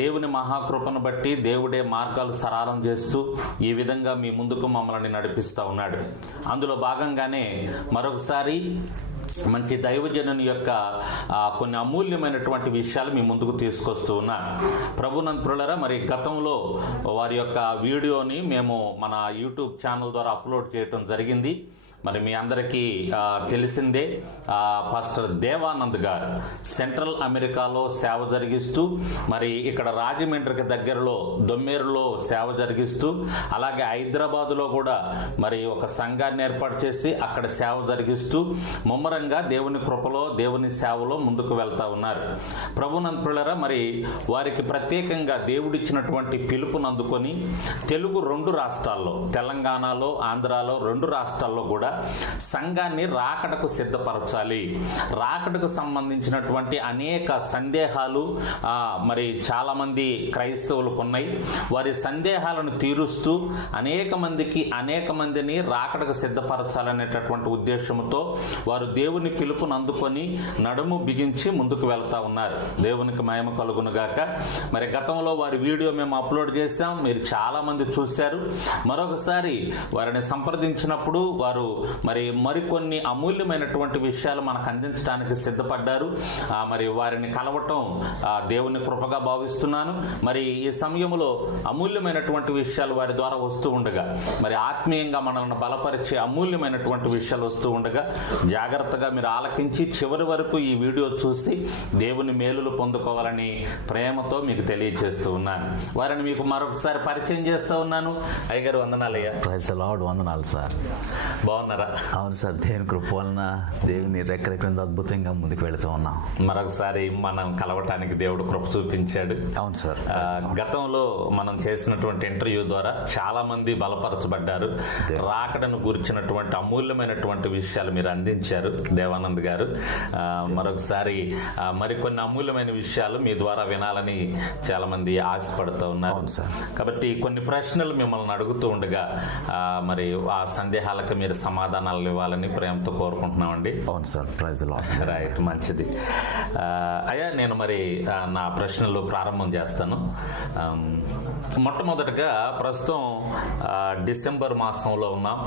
దేవుని మహాకృపను బట్టి దేవుడే మార్గాలు సరళం చేస్తూ ఈ విధంగా మీ ముందుకు మమ్మల్ని నడిపిస్తూ ఉన్నాడు. అందులో భాగంగానే మరొకసారి మంచి దైవజనుని యొక్క కొన్ని అమూల్యమైనటువంటి విషయాలు మీ ముందుకు తీసుకొస్తూ ఉన్నా. ప్రభునంతులరా, మరి గతంలో వారి యొక్క వీడియోని మేము మన యూట్యూబ్ ఛానల్ ద్వారా అప్లోడ్ చేయటం జరిగింది. మరి మీ అందరికీ తెలిసిందే, పాస్టర్ దేవానంద్ గారు సెంట్రల్ అమెరికాలో సేవ జరిగిస్తూ, మరి ఇక్కడ రాజమండ్రికి దగ్గరలో దొమ్మేరులో సేవ జరిగిస్తూ, అలాగే హైదరాబాదులో కూడా మరి ఒక సంఘాన్ని ఏర్పాటు చేసి అక్కడ సేవ జరిగిస్తూ ముమ్మరంగా దేవుని కృపలో దేవుని సేవలో ముందుకు వెళ్తా ఉన్నారు. ప్రభునంతులరా, మరి వారికి ప్రత్యేకంగా దేవుడిచ్చినటువంటి పిలుపును అందుకొని తెలుగు 2 రాష్ట్రాల్లో, తెలంగాణలో ఆంధ్రాలో 2 రాష్ట్రాల్లో కూడా సంఘాన్ని రాకడకు సిద్ధపరచాలి. రాకడకు సంబంధించినటువంటి అనేక సందేహాలు మరి చాలా మంది క్రైస్తవులకు ఉన్నాయి. వారి సందేహాలను తీరుస్తూ అనేక మందిని రాకడకు సిద్ధపరచాలనేటటువంటి ఉద్దేశంతో వారు దేవుని పిలుపును అందుకొని నడుము బిగించి ముందుకు వెళ్తా ఉన్నారు. దేవునికి మహిమ కలుగునుగాక. మరి గతంలో వారి వీడియో మేము అప్లోడ్ చేశాం, మీరు చాలా మంది చూశారు. మరొకసారి వారిని సంప్రదించినప్పుడు వారు మరికొన్ని అమూల్యమైనటువంటి విషయాలు మనకు అందించడానికి సిద్ధపడ్డారు. మరి వారిని కలవటం దేవుని కృపగా భావిస్తున్నాను. మరి ఈ సమయంలో అమూల్యమైనటువంటి విషయాలు వారి ద్వారా వస్తూ ఉండగా, మరి ఆత్మీయంగా మనల్ని బలపరిచే అమూల్యమైనటువంటి విషయాలు వస్తూ ఉండగా జాగ్రత్తగా మీరు ఆలకించి చివరి వరకు ఈ వీడియో చూసి దేవుని మేలులు పొందుకోవాలని ప్రేమతో మీకు తెలియజేస్తూ ఉన్నాను. వారిని మీకు మరొకసారి పరిచయం చేస్తూ ఉన్నాను. అయ్యగారు వందనాలయ్యా. Praise the lord. వందనాలు సార్. బాగున్నారా? అవును సార్, దేవుని కృప వలన దేవుని రెక్కరెక్కల అద్భుతంగా ముందుకు వెళుతూ ఉన్నాం. మరొకసారి మనం కలవటానికి దేవుడు కృప చూపించాడు. అవును సార్. గతంలో మనం చేసినటువంటి ఇంటర్వ్యూ ద్వారా చాలా మంది బలపరచబడ్డారు. రాకడను గురించినటువంటి అమూల్యమైనటువంటి విషయాలు మీరు అందించారు దేవానంద్ గారు. మరొకసారి మరికొన్ని అమూల్యమైన విషయాలు మీ ద్వారా వినాలని చాలా మంది ఆశపడుతూ ఉన్నారు. కాబట్టి కొన్ని ప్రశ్నలు మిమ్మల్ని అడుగుతూ ఉండగా మరి ఆ సందేహాలకు మీరు సమాధానాలు ఇవ్వాలని ప్రేమతో కోరుకుంటున్నామండి. అవును sir. Praise the lord. Right, మంచిది. అయ్యా, నేను మరి నా ప్రశ్నలు ప్రారంభం చేస్తాను. మొట్టమొదటిగా ప్రస్తుతం డిసెంబర్ మాసంలో ఉన్నాం.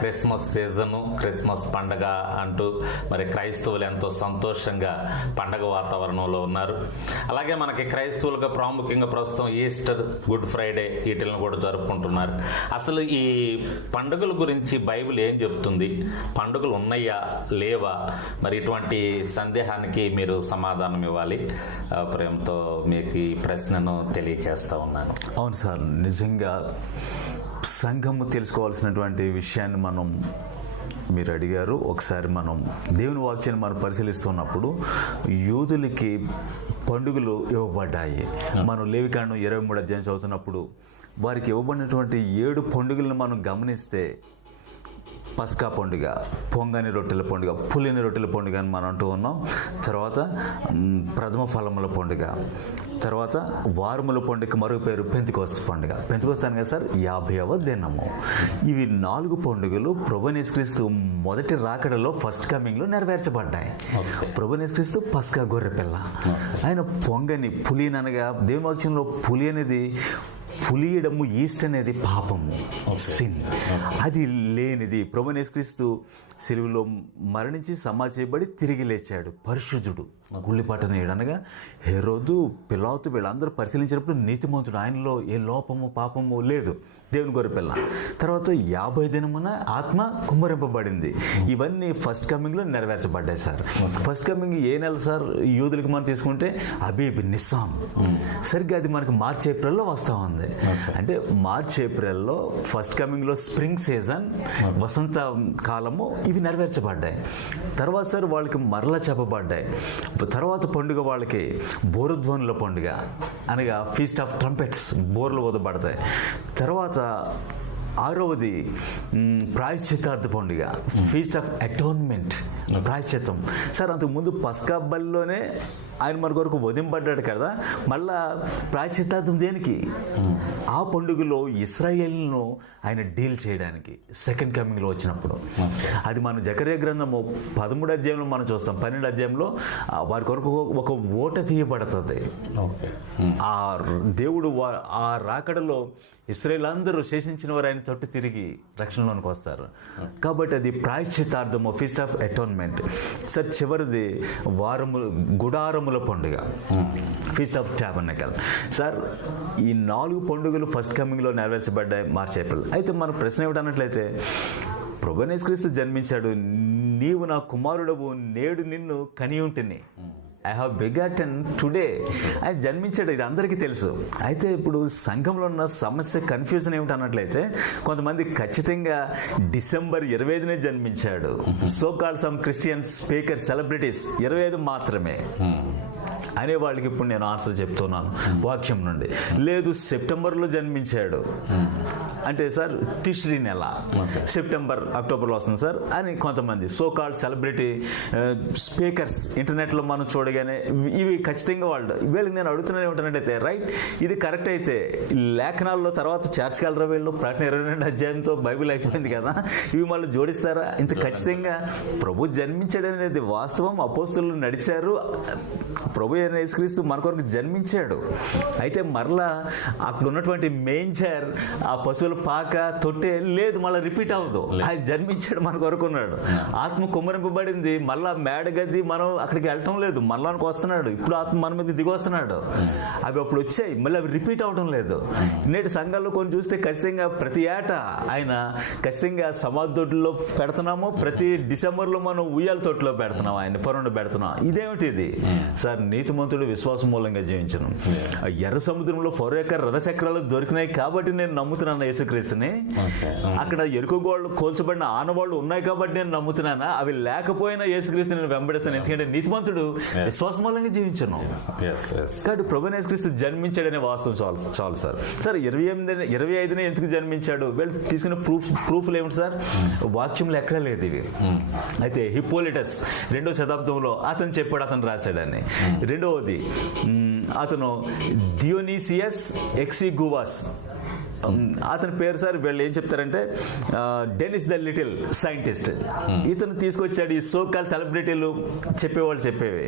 క్రిస్మస్ సీజను, క్రిస్మస్ పండగ అంటూ మరి క్రైస్తవులు ఎంతో సంతోషంగా పండగ వాతావరణంలో ఉన్నారు. అలాగే మనకి క్రైస్తవులుగా ప్రాముఖ్యంగా ప్రస్తుతం ఈస్టర్, గుడ్ ఫ్రైడే వీటిని కూడా జరుపుకుంటున్నారు. అసలు ఈ పండుగల గురించి బైబిల్ ఏం చెప్తుంది? పండుగలు ఉన్నాయా లేవా? మరి ఇటువంటి సందేహానికి మీరు సమాధానం ఇవ్వాలి. ప్రేమతో మీకు ఈ ప్రశ్నను తెలియచేస్తా ఉన్నాను. అవును సార్, నిజంగా సంఘము తెలుసుకోవాల్సినటువంటి విషయాన్ని మీరు అడిగారు. ఒకసారి మనం దేవుని వాక్యాన్ని మనం పరిశీలిస్తున్నప్పుడు యూదులకి పండుగలు ఇవ్వబడ్డాయి. మనం లేవికాండం 23 అధ్యాయం చదువుతున్నప్పుడు వారికి ఇవ్వబడినటువంటి 7 పండుగలను మనం గమనిస్తే పస్కా పండుగ, పొంగని రొట్టెల పండుగ, పులిని రొట్టెల పండుగ అని మనం అంటూ ఉన్నాం. తర్వాత ప్రథమ ఫలముల పండుగ, తర్వాత వారముల పండుగ మరొక పేరు పెంతెకోస్తు పండుగ. పెంతెకోస్తు అనగా సార్ 50వ దినము. ఇవి 4 పండుగలు ప్రభువైన యేసుక్రీస్తు మొదటి రాకడలో ఫస్ట్ కమింగ్లో నెరవేర్చబడ్డాయి. ప్రభువైన యేసుక్రీస్తు పస్కా గొర్రెపిల్ల. ఆయన పొంగని పులిని అనగా దేవుని వాక్యంలో పులి అనేది పులియడము, ఈస్ట్ అనేది పాపము, సిన్. అది లేనిది ప్రభువైన యేసుక్రీస్తు సిలువలో మరణించి సమాధి చేయబడి తిరిగి లేచాడు. పరిశుద్ధుడు, గుళ్ళిపాటనేయుడు అనగా హెరోదు, పిలాతు వీళ్ళందరూ పరిశీలించినప్పుడు నీతిమంతుడు, ఆయనలో ఏ లోపము పాపము లేదు. దేవుని గొర్రెపిల్ల. తర్వాత 50 దినమున ఆత్మ కుమ్మరింపబడింది. ఇవన్నీ ఫస్ట్ కమింగ్లో నెరవేర్చబడ్డాయి సార్. ఫస్ట్ కమింగ్ ఏ నెల సార్? యూదులకి మనం తీసుకుంటే అబీబ్, నిస్సాం. సరిగ్గా అది మనకి మార్చి ఏప్రిల్లో వస్తూ ఉంది. అంటే మార్చ్ ఏప్రిల్లో ఫస్ట్ కమింగ్లో స్ప్రింగ్ సీజన్, వసంత కాలము, ఇవి నెరవేర్చబడ్డాయి. తర్వాత సార్ వాళ్ళకి మరలా చెప్పబడ్డాయి. తర్వాత పండుగ వాళ్ళకి బోరుధ్వనుల పండుగ అనగా ఫీస్ట్ ఆఫ్ ట్రంపెట్స్, బోర్లు ఊదబడతాయి. తర్వాత 6వది ప్రాయశ్చిత్తార్థ పండుగ, ఫీస్ట్ ఆఫ్ అటోన్మెంట్, ప్రాయశ్చిత్తం. సార్ అంతకుముందు పస్కా బలిలోనే ఆయన మన కొరకు వధింపడ్డాడు కదా, మళ్ళా ప్రాయశ్చిత్తార్థం దేనికి? ఆ పండుగలో ఇశ్రాయేలును ఆయన డీల్ చేయడానికి సెకండ్ కమింగ్లో వచ్చినప్పుడు. అది మనం జకర్యా గ్రంథము 13 అధ్యాయంలో మనం చూస్తాం. 12 అధ్యాయంలో వారి కొరకు ఒక ఓట తీయబడుతుంది. ఆ దేవుడు ఆ రాకడలో ఇశ్రాయేల్ అందరూ శేషించిన వారు ఆయన తొట్టు తిరిగి రక్షణలోనికి వస్తారు. కాబట్టి అది ప్రాయశ్చిత్తార్థము, ఫీస్ట్ ఆఫ్ అటోన్మెంట్. సార్ చివరిది గుడారముల పండుగ, ఫీస్ట్ ఆఫ్ టాబర్నకల్. సార్ ఈ 4 పండుగలు ఫస్ట్ కమింగ్లో నెరవేర్చబడ్డాయి, మార్చ్ ఏప్రిల్. అయితే మన ప్రశ్న ఏమిటన్నట్లయితే, ప్రభువైన యేసుక్రీస్తు జన్మించాడు, నీవు నా కుమారుడవు, నేడు నిన్ను కనియుంటిని, ఐ హావ్ బిగాటన్ టుడే. ఆయన జన్మించాడు, ఇది అందరికీ తెలుసు. అయితే ఇప్పుడు సంఘంలో ఉన్న సమస్య, కన్ఫ్యూజన్ ఏమిటన్నట్లయితే, కొంతమంది ఖచ్చితంగా డిసెంబర్ 25నే జన్మించాడు. So called some Christian speaker celebrities 25 మాత్రమే అనే వాళ్ళకి ఇప్పుడు నేను ఆన్సర్ చెప్తున్నాను వాక్యం నుండి. లేదు, సెప్టెంబర్లో జన్మించాడు అంటే సార్ తిష్రీ నెల, సెప్టెంబర్ అక్టోబర్లో వస్తుంది సార్ అని కొంతమంది సో కాల్డ్ సెలబ్రిటీ స్పీకర్స్ ఇంటర్నెట్లో మనం చూడగానే ఇవి ఖచ్చితంగా వీళ్ళకి నేను అడుగుతున్నాను ఏమిటంటే, రైట్, ఇది కరెక్ట్ అయితే లేఖనాల్లో తర్వాత చేర్చగలరా వీళ్ళు? ప్రకటన 22 అధ్యాయంతో బైబిల్ అయిపోయింది కదా, ఇవి మళ్ళీ జోడిస్తారా? ఇంత ఖచ్చితంగా ప్రభు జన్మించాడు అనేది వాస్తవం. అపోస్తులు నడిచారు, ప్రభు అయిన యేసుక్రీస్తు మన కొరకు జన్మించాడు. అయితే మరలా అక్కడ ఉన్నటువంటి మేంజర్, ఆ పశువుల పాక, తొట్టే లేదు, మళ్ళీ రిపీట్ అవ్వదు. ఆయన జన్మించాడు, మన కొరకు ఉన్నాడు. ఆత్మ కుమ్మరింపబడింది, మళ్ళా మేడగది మనం అక్కడికి వెళ్ళటం లేదు, మనలోనికి వస్తున్నాడు. ఇప్పుడు ఆత్మ మన మీద దిగి వస్తున్నాడు. అవి అప్పుడు వచ్చాయి, మళ్ళీ అవి రిపీట్ అవడం లేదు. నేటి సంఘాల్లో కొన్ని చూస్తే ఖచ్చితంగా ప్రతి ఏటా ఆయన ఖచ్చితంగా సమాధి తొట్టులో పెడుతున్నాము, ప్రతి డిసెంబర్లో మనం ఉయ్యాల తొట్టులో పెడుతున్నాం, ఆయన పొరండు పెడుతున్నాం. ఇదేమిటి ఇది సార్? నీతిమంతుడు విశ్వాసం మూలంగా జీవించను. ఎర్ర సముద్రంలో ఫరోయక రథచక్రాలు దొరికినాయి కాబట్టి నేను నమ్ముతున్నాను యేసుక్రీస్తుని. అక్కడ ఎరుకు గోళ్ళు కోల్చబడిన ఆనవాళ్ళు ఉన్నాయి కాబట్టి నేను నమ్ముతున్నానా? అవి లేకపోయినా యేసుక్రీస్తు నేను వెంబడిస్తాను, ఎందుకంటే నీతిమంతుడు విశ్వాసం మూలంగా జీవించను. కాబట్టి ప్రభువైన యేసుక్రీస్తు జన్మించాడనే వాస్తవం చాలు సార్. సార్ 25నే ఎందుకు జన్మించాడు? వీళ్ళు తీసుకున్న ప్రూఫ్లు ఏమిటి సార్? వాక్యంలో ఎక్కడా లేదు ఇవి. అయితే హిప్పోలిటస్ 2వ శతాబ్దంలో అతను చెప్పాడు, అతను రాశాడని. రెండవది అతను డియోనీసియస్ ఎక్సిగువాస్, అతని పేరు సార్ వీళ్ళు ఏం చెప్తారంటే డెనిస్ ద లిటిల్ సైంటిస్ట్. ఇతను తీసుకొచ్చాడు ఈ సో కాల్ సెలబ్రిటీలు చెప్పేవాళ్ళు చెప్పేవి.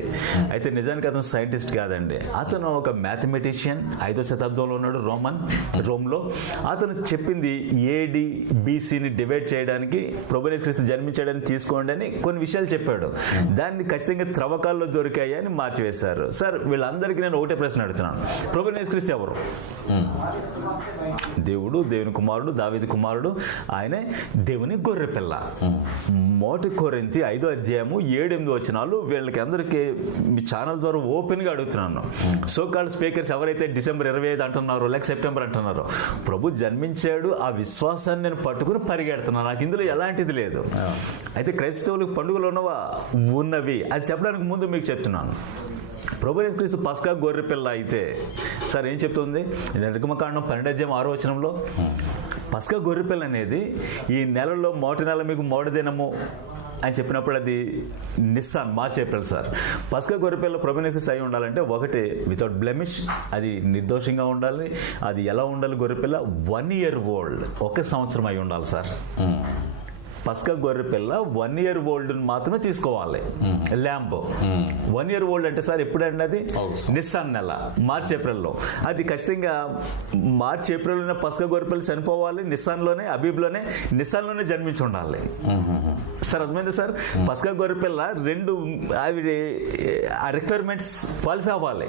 అయితే నిజానికి అతను సైంటిస్ట్ కాదండి, అతను ఒక మ్యాథమెటిషియన్. 5వ శతాబ్దంలో ఉన్నాడు రోమ్లో. అతను చెప్పింది ఏడి బీసీని డివైడ్ చేయడానికి ప్రభువైన యేసుక్రీస్తు జన్మించాడని తీసుకోండి అని కొన్ని విషయాలు చెప్పాడు. దాన్ని ఖచ్చితంగా త్రవ్వకాల్లో దొరికాయి అని మార్చివేశారు. సార్ వీళ్ళందరికీ నేను ఒకటే ప్రశ్న అడుగుతున్నాను, ప్రభువైన యేసుక్రీస్తు ఎవరు? దేవుడు, దేవుని కుమారుడు, దావీదు కుమారుడు, ఆయనే దేవుని గొర్రెపిల్ల. 1 కొరింథీ 5వ అధ్యాయము 7-8 వచనాలు వీళ్ళకి అందరికీ మీ ఛానల్ ద్వారా ఓపెన్ గా అడుగుతున్నాను. సో కాల్డ్ స్పీకర్స్ ఎవరైతే డిసెంబర్ 25 అంటున్నారో లేక సెప్టెంబర్ అంటున్నారో, ప్రభు జన్మించాడు, ఆ విశ్వాసాన్ని నేను పట్టుకుని పరిగెడుతున్నాను, నాకు ఇందులో ఎలాంటిది లేదు. అయితే క్రైస్తవులకు పండుగలు ఉన్నవి అది చెప్పడానికి ముందు మీకు చెప్తున్నాను. ప్రభువైన యేసుక్రీస్తు పస్కా గొర్రెపిల్ల అయితే సార్ ఏం చెప్తుంది? నిర్గమకాండం 12వ అధ్యాయం 6వ వచనంలో పస్కా గొర్రెపిల్ల అనేది ఈ నెలలో మొదటి నెల మీకు మొదటి దినము అని చెప్పినప్పుడు అది నిస్సాన్, మార్చ్ ఏప్రిల్ సార్. పస్కా గొర్రెపిల్ల ప్రభువైన యేసుక్రీస్తు అయి ఉండాలంటే ఒకటి వితౌట్ బ్లెమిష్, అది నిర్దోషంగా ఉండాలి. అది ఎలా ఉండాలి? గొర్రెపిల్ల 1 year old, 1 సంవత్సరం అయి ఉండాలి సార్. పస్కా గొర్రెపిల్ల 1 year old మాత్రమే తీసుకోవాలి. ల్యాంబో 1 year old అంటే సార్ ఎప్పుడంటే అది నిస్సాన్ నెల, మార్చ్ ఏప్రిల్లో. అది ఖచ్చితంగా మార్చ్ ఏప్రిల్లోనే పస్కా గొర్రెపిల్ల చనిపోవాలి. నిస్సాన్లోనే, అబీబ్లోనే, నిస్సాన్లోనే జన్మించి ఉండాలి సార్. అర్థమైంది సార్? పస్కా గొర్రెపిల్ల 2 అవి ఆ రిక్వైర్మెంట్స్ క్వాలిఫై అవ్వాలి,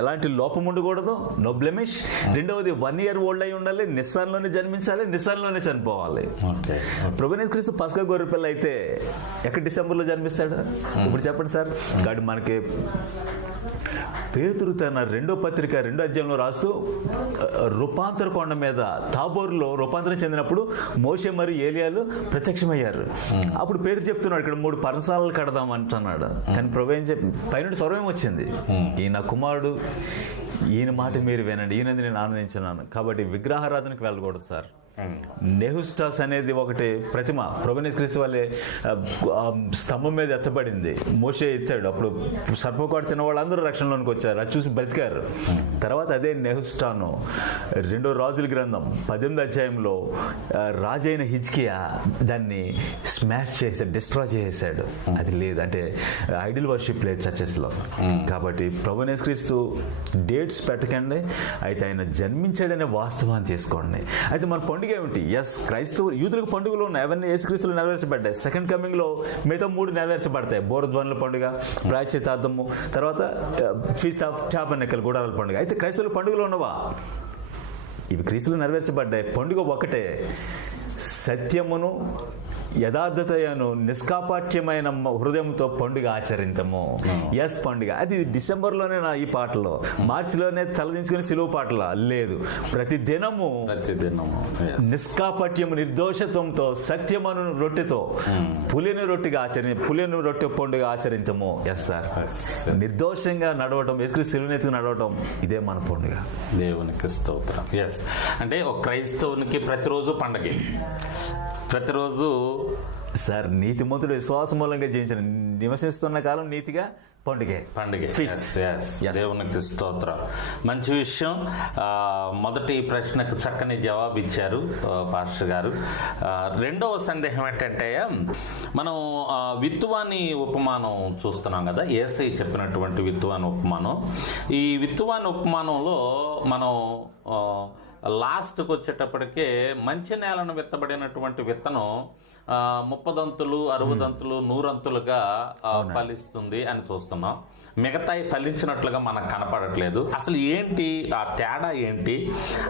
ఎలాంటి లోపం ఉండకూడదు, నో బ్లెమిష్. రెండవది 1 year old అయి ఉండాలి, నిస్సాన్లోనే జన్మించాలి, నిస్సాన్లోనే చనిపోవాలి. ప్రభువైన యేసుక్రీస్తు పస్కా గొర్రెపిల్ల అయితే ఎక్కడ డిసెంబర్లో జన్మిస్తాడు? ఇప్పుడు చెప్పండి సార్. కాబట్టి మనకి పేతురు తన 2వ పత్రిక 2వ అధ్యాయంలో రాస్తూ రూపాంతర కొండ మీద తాబోరులో రూపాంతరం చెందినప్పుడు మోషే మరియు ఏలియాలు ప్రత్యక్షమయ్యారు. అప్పుడు పేతురు చెప్తున్నాడు, ఇక్కడ 3 పర్ణశాలలు కడదాం అంటున్నాడు. కానీ ప్రభు ఏం చెప్పి పైనుండి స్వరం వచ్చింది, ఈయన కుమారుడు, ఈయన మాట మీరు వినండి, ఈయనంది నేను ఆనందించున్నాను. కాబట్టి విగ్రహారాధనకు వెళ్ళకూడదు సార్. నెహుస్టాస్ అనేది ఒకటి ప్రతిమ ప్రభువైన క్రీస్తు వాళ్ళే స్తంభం మీద ఎత్తబడింది. మోషే ఎత్తాడు, అప్పుడు సర్పకోట తిన్న వాళ్ళందరూ రక్షణలోనికి వచ్చారు, అది చూసి బ్రతికారు. తర్వాత అదే నెహుస్టాను 2 రాజుల గ్రంథం 18 అధ్యాయంలో రాజైన హిజ్కియా దాన్ని స్మాష్ చేశాడు, డిస్ట్రాయ్ చేశాడు. అది లేదు, అంటే ఐడిల్ వర్షిప్ లేదు చర్చెస్లో. కాబట్టి ప్రభువైన క్రీస్తు డేట్స్ పెట్టకండి, అయితే ఆయన జన్మించాడనే వాస్తవాన్ని తీసుకోండి. అయితే మన పండుగ ఏమిటి? ఎస్, క్రైస్తవ యూదులకు పండుగలు ఉన్నాయి, అవన్నీ యేసుక్రీస్తులు నెరవేర్చబడ్డాయి. సెకండ్ కమింగ్ లో మిగతా 3 నెరవేర్చబడతాయి. బోరధ్వనుల పండుగ, ప్రాయశ్చిత్తార్థము, తర్వాత ఫీస్ట్ ఆఫ్ టాబర్నకల్ గుడారాల పండుగ. అయితే క్రైస్తవుల పండుగలు ఉన్నవా? ఇవి క్రీస్తులు నెరవేర్చబడ్డాయి. పండుగ ఒకటే, సత్యమును యథార్థతను నిష్కాపాఠ్యమైన హృదయంతో పండుగ ఆచరించము. ఎస్, పండుగ అది డిసెంబర్లోనే నా ఈ పాటలో, మార్చిలోనే తలదించుకుని సిలువ పాటల లేదు. ప్రతిదినము నిష్కాపట్యము నిర్దోషత్వంతో సత్యమను రొట్టెతో పులిని రొట్టె పండుగ ఆచరించము. ఎస్ సార్, నిర్దోషంగా నడవటం, యేసుక్రీస్తు సిలువనెత్తుకు నడవటం, ఇదే మన పండుగ. దేవునికి స్తోత్రం. ఎస్, అంటే ఒక క్రైస్తవునికి ప్రతిరోజు పండగే. ప్రతిరోజు సార్ నీతిమంతుడు విశ్వాస మూలంగా జీవించిన నివసిస్తున్న కాలం నీతిగా పండుగే. దేవునికి స్తోత్రం. మంచి విషయం. మొదటి ప్రశ్నకు చక్కని జవాబు ఇచ్చారు పాస్టర్ గారు. రెండవ సందేహం ఏంటంటే, మనం విత్తువాని ఉపమానం చూస్తున్నాం కదా, యేసయ్య చెప్పినటువంటి విత్తువాని ఉపమానం. ఈ విత్తువాని ఉపమానంలో మనం లాస్ట్కి వచ్చేటప్పటికే మంచి నేలను విత్తబడినటువంటి విత్తనం 30 దంతులు 60 దంతులు 100 అంతులుగా ఫలిస్తుంది అని చూస్తున్నాం. మిగతాయి ఫలించినట్లుగా మనకు కనపడట్లేదు. అసలు ఏంటి ఆ తేడా? ఏంటి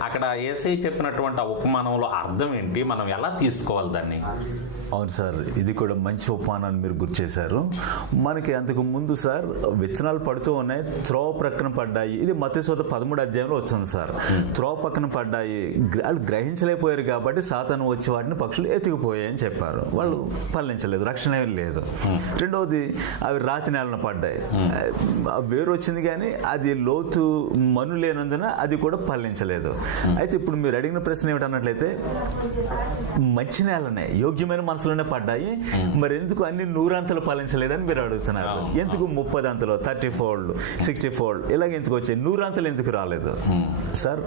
అక్కడ యేసయ్య చెప్పినటువంటి ఆ ఉపమానంలో అర్థం ఏంటి? మనం ఎలా తీసుకోవాలి దాన్ని? అవును సార్, ఇది కూడా మంచి ఉపమానాన్ని మీరు గుర్తు చేశారు. మనకి అంతకు ముందు సార్ విత్తనాలు పడుతూ ఉన్నాయి, త్రోవ ప్రక్కన పడ్డాయి. ఇది మత్తయి సువార్త 13 అధ్యాయంలో వస్తుంది సార్. త్రోవ పక్కన పడ్డాయి, వాళ్ళు గ్రహించలేకపోయారు కాబట్టి సాతాను వచ్చి వాటిని పక్షులు ఎత్తుకుపోయాయి అని చెప్పారు. వాళ్ళు ఫలించలేదు, రక్షణ లేదు. రెండవది అవి రాతి నేలను పడ్డాయి, వేరు వచ్చింది కానీ అది లోతు మను లేనందున అది కూడా ఫలించలేదు. అయితే ఇప్పుడు మీరు అడిగిన ప్రశ్న ఏమిటన్నట్లయితే, మంచి నేలనే యోగ్యమైన మనసులోనే పడ్డాయి, మరి ఎందుకు అన్ని 100 అంతలు ఫలించలేదని మీరు అడుగుతున్నారు. ఎందుకు 30 అంతలు 30 ఫోల్డ్ 60 ఫోల్డ్ ఇలాగ ఎందుకు వచ్చాయి, 100 అంతలు ఎందుకు రాలేదు? సార్,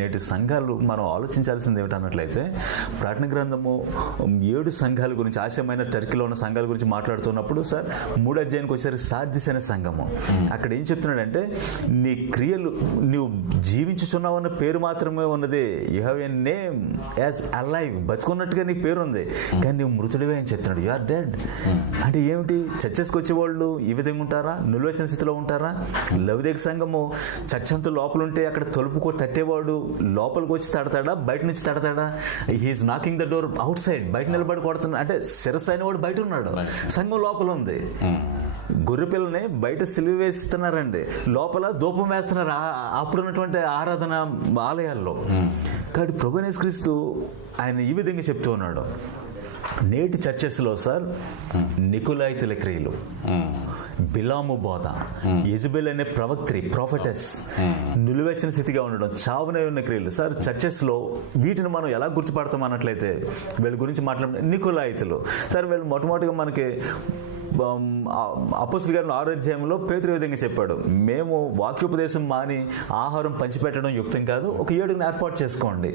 నేటి సంఘాలు మనం ఆలోచించాల్సింది ఏమిటన్నట్లయితే, ప్రకటన గ్రంథము 7 సంఘాల గురించి, ఆశయమైన టర్కీలో ఉన్న సంఘాల గురించి మాట్లాడుతున్నప్పుడు సార్ 3 అధ్యాయానికి వచ్చేసరికి సార్దిస్ అనే సంఘము, అక్కడ ఏం చెప్తున్నాడంటే, నీ క్రియలు నువ్వు జీవించుచున్నావు అన్న పేరు మాత్రమే ఉన్నది. You have a name as alive, బతుకున్నట్టుగా నీ పేరు ఉంది, కానీ నువ్వు మృతుడివే అని చెప్తున్నాడు. You are dead. అంటే ఏమిటి? చర్చెస్కి వచ్చేవాళ్ళు ఈ విధంగా ఉంటారా? నిలువచిన స్థితిలో ఉంటారా? లౌకిక సంఘము చర్చంతో లోపల ఉంటే అక్కడ తలుపు తట్టేవాడు లోపలికి వచ్చి తడతాడా, బయట నుంచి తడతాడా? He's knocking the door outside, బయట నిలబడి కొడుతున్నా అంటే శిరస్సు అయిన వాడు బయట ఉన్నాడు, సంఘం లోపల ఉంది. గొర్రె పిల్లని బయట సిలువ వేస్తున్నారండి, లోపల ధూపం వేస్తున్నారు అప్పుడున్నటువంటి ఆరాధన ఆలయాల్లో. కాబట్టి ప్రభువైన యేసుక్రీస్తు ఆయన ఈ విధంగా చెప్తూ ఉన్నాడు. నేటి చర్చెస్లో సార్ నికోలాయితుల క్రియలు, బిలాము బోధ, యెజబెల్ అనే ప్రాఫెటెస్ నిలువెచ్చిన స్థితిగా ఉండడం, చావునే ఉన్న క్రియలు సార్ చర్చెస్లో. వీటిని మనం ఎలా గుర్తుపడతాం అన్నట్లయితే, వీళ్ళ గురించి మాట్లాడే నికోలాయితులు సార్, వీళ్ళు మొట్టమొదటిగా మనకి అపోస్తలుల గారి 6వ అధ్యాయంలో పేతురు విధంగా చెప్పాడు, మేము వాక్యోపదేశం మాని ఆహారం పంచిపెట్టడం యుక్తం కాదు, ఒక 7 ఏర్పాటు చేసుకోండి,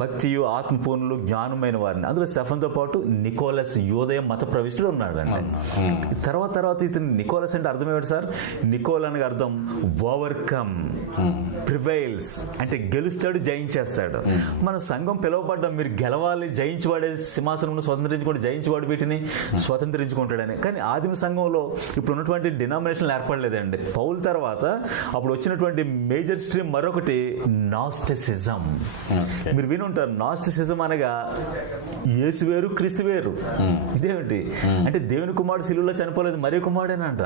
భక్తియు ఆత్మపూర్ణులు జ్ఞానమైన వారిని. అందులో స్టెఫన్తో పాటు నికోలస్ యోదయ మత ప్రవిష్టుడు ఉన్నాడు అండి. తర్వాత ఇతను నికోలస్ అంటే అర్థం ఏమిటి సార్? నికోల్ అనగా అర్థం ఓవర్కమ్, ప్రివైల్స్ అంటే గెలుస్తాడు, జయించేస్తాడు. మన సంఘం పిలువబడ్డాం, మీరు గెలవాలి, జయించువాడే సింహాసనంలో స్వతంత్రించుకుంటే జయించువాడు వీటిని స్వతంత్రించుకుంటాడని. కానీ ఆదిమ సంఘంలో ఇప్పుడు ఉన్నటువంటి డినామినేషన్లు ఏర్పడలేదండి. పౌల్ తర్వాత అప్పుడు వచ్చినటువంటి మేజర్ స్ట్రీమ్ మరొకటి నాస్టిసిజం. మీరు విని ఉంటారు, నాస్టిసిజం అనగా యేసు వేరు క్రీస్తు వేరు. ఇదేమిటి అంటే, దేవుని కుమారుడు సిలువలో చనిపోలేదు, మరీ కుమారుడేనంట.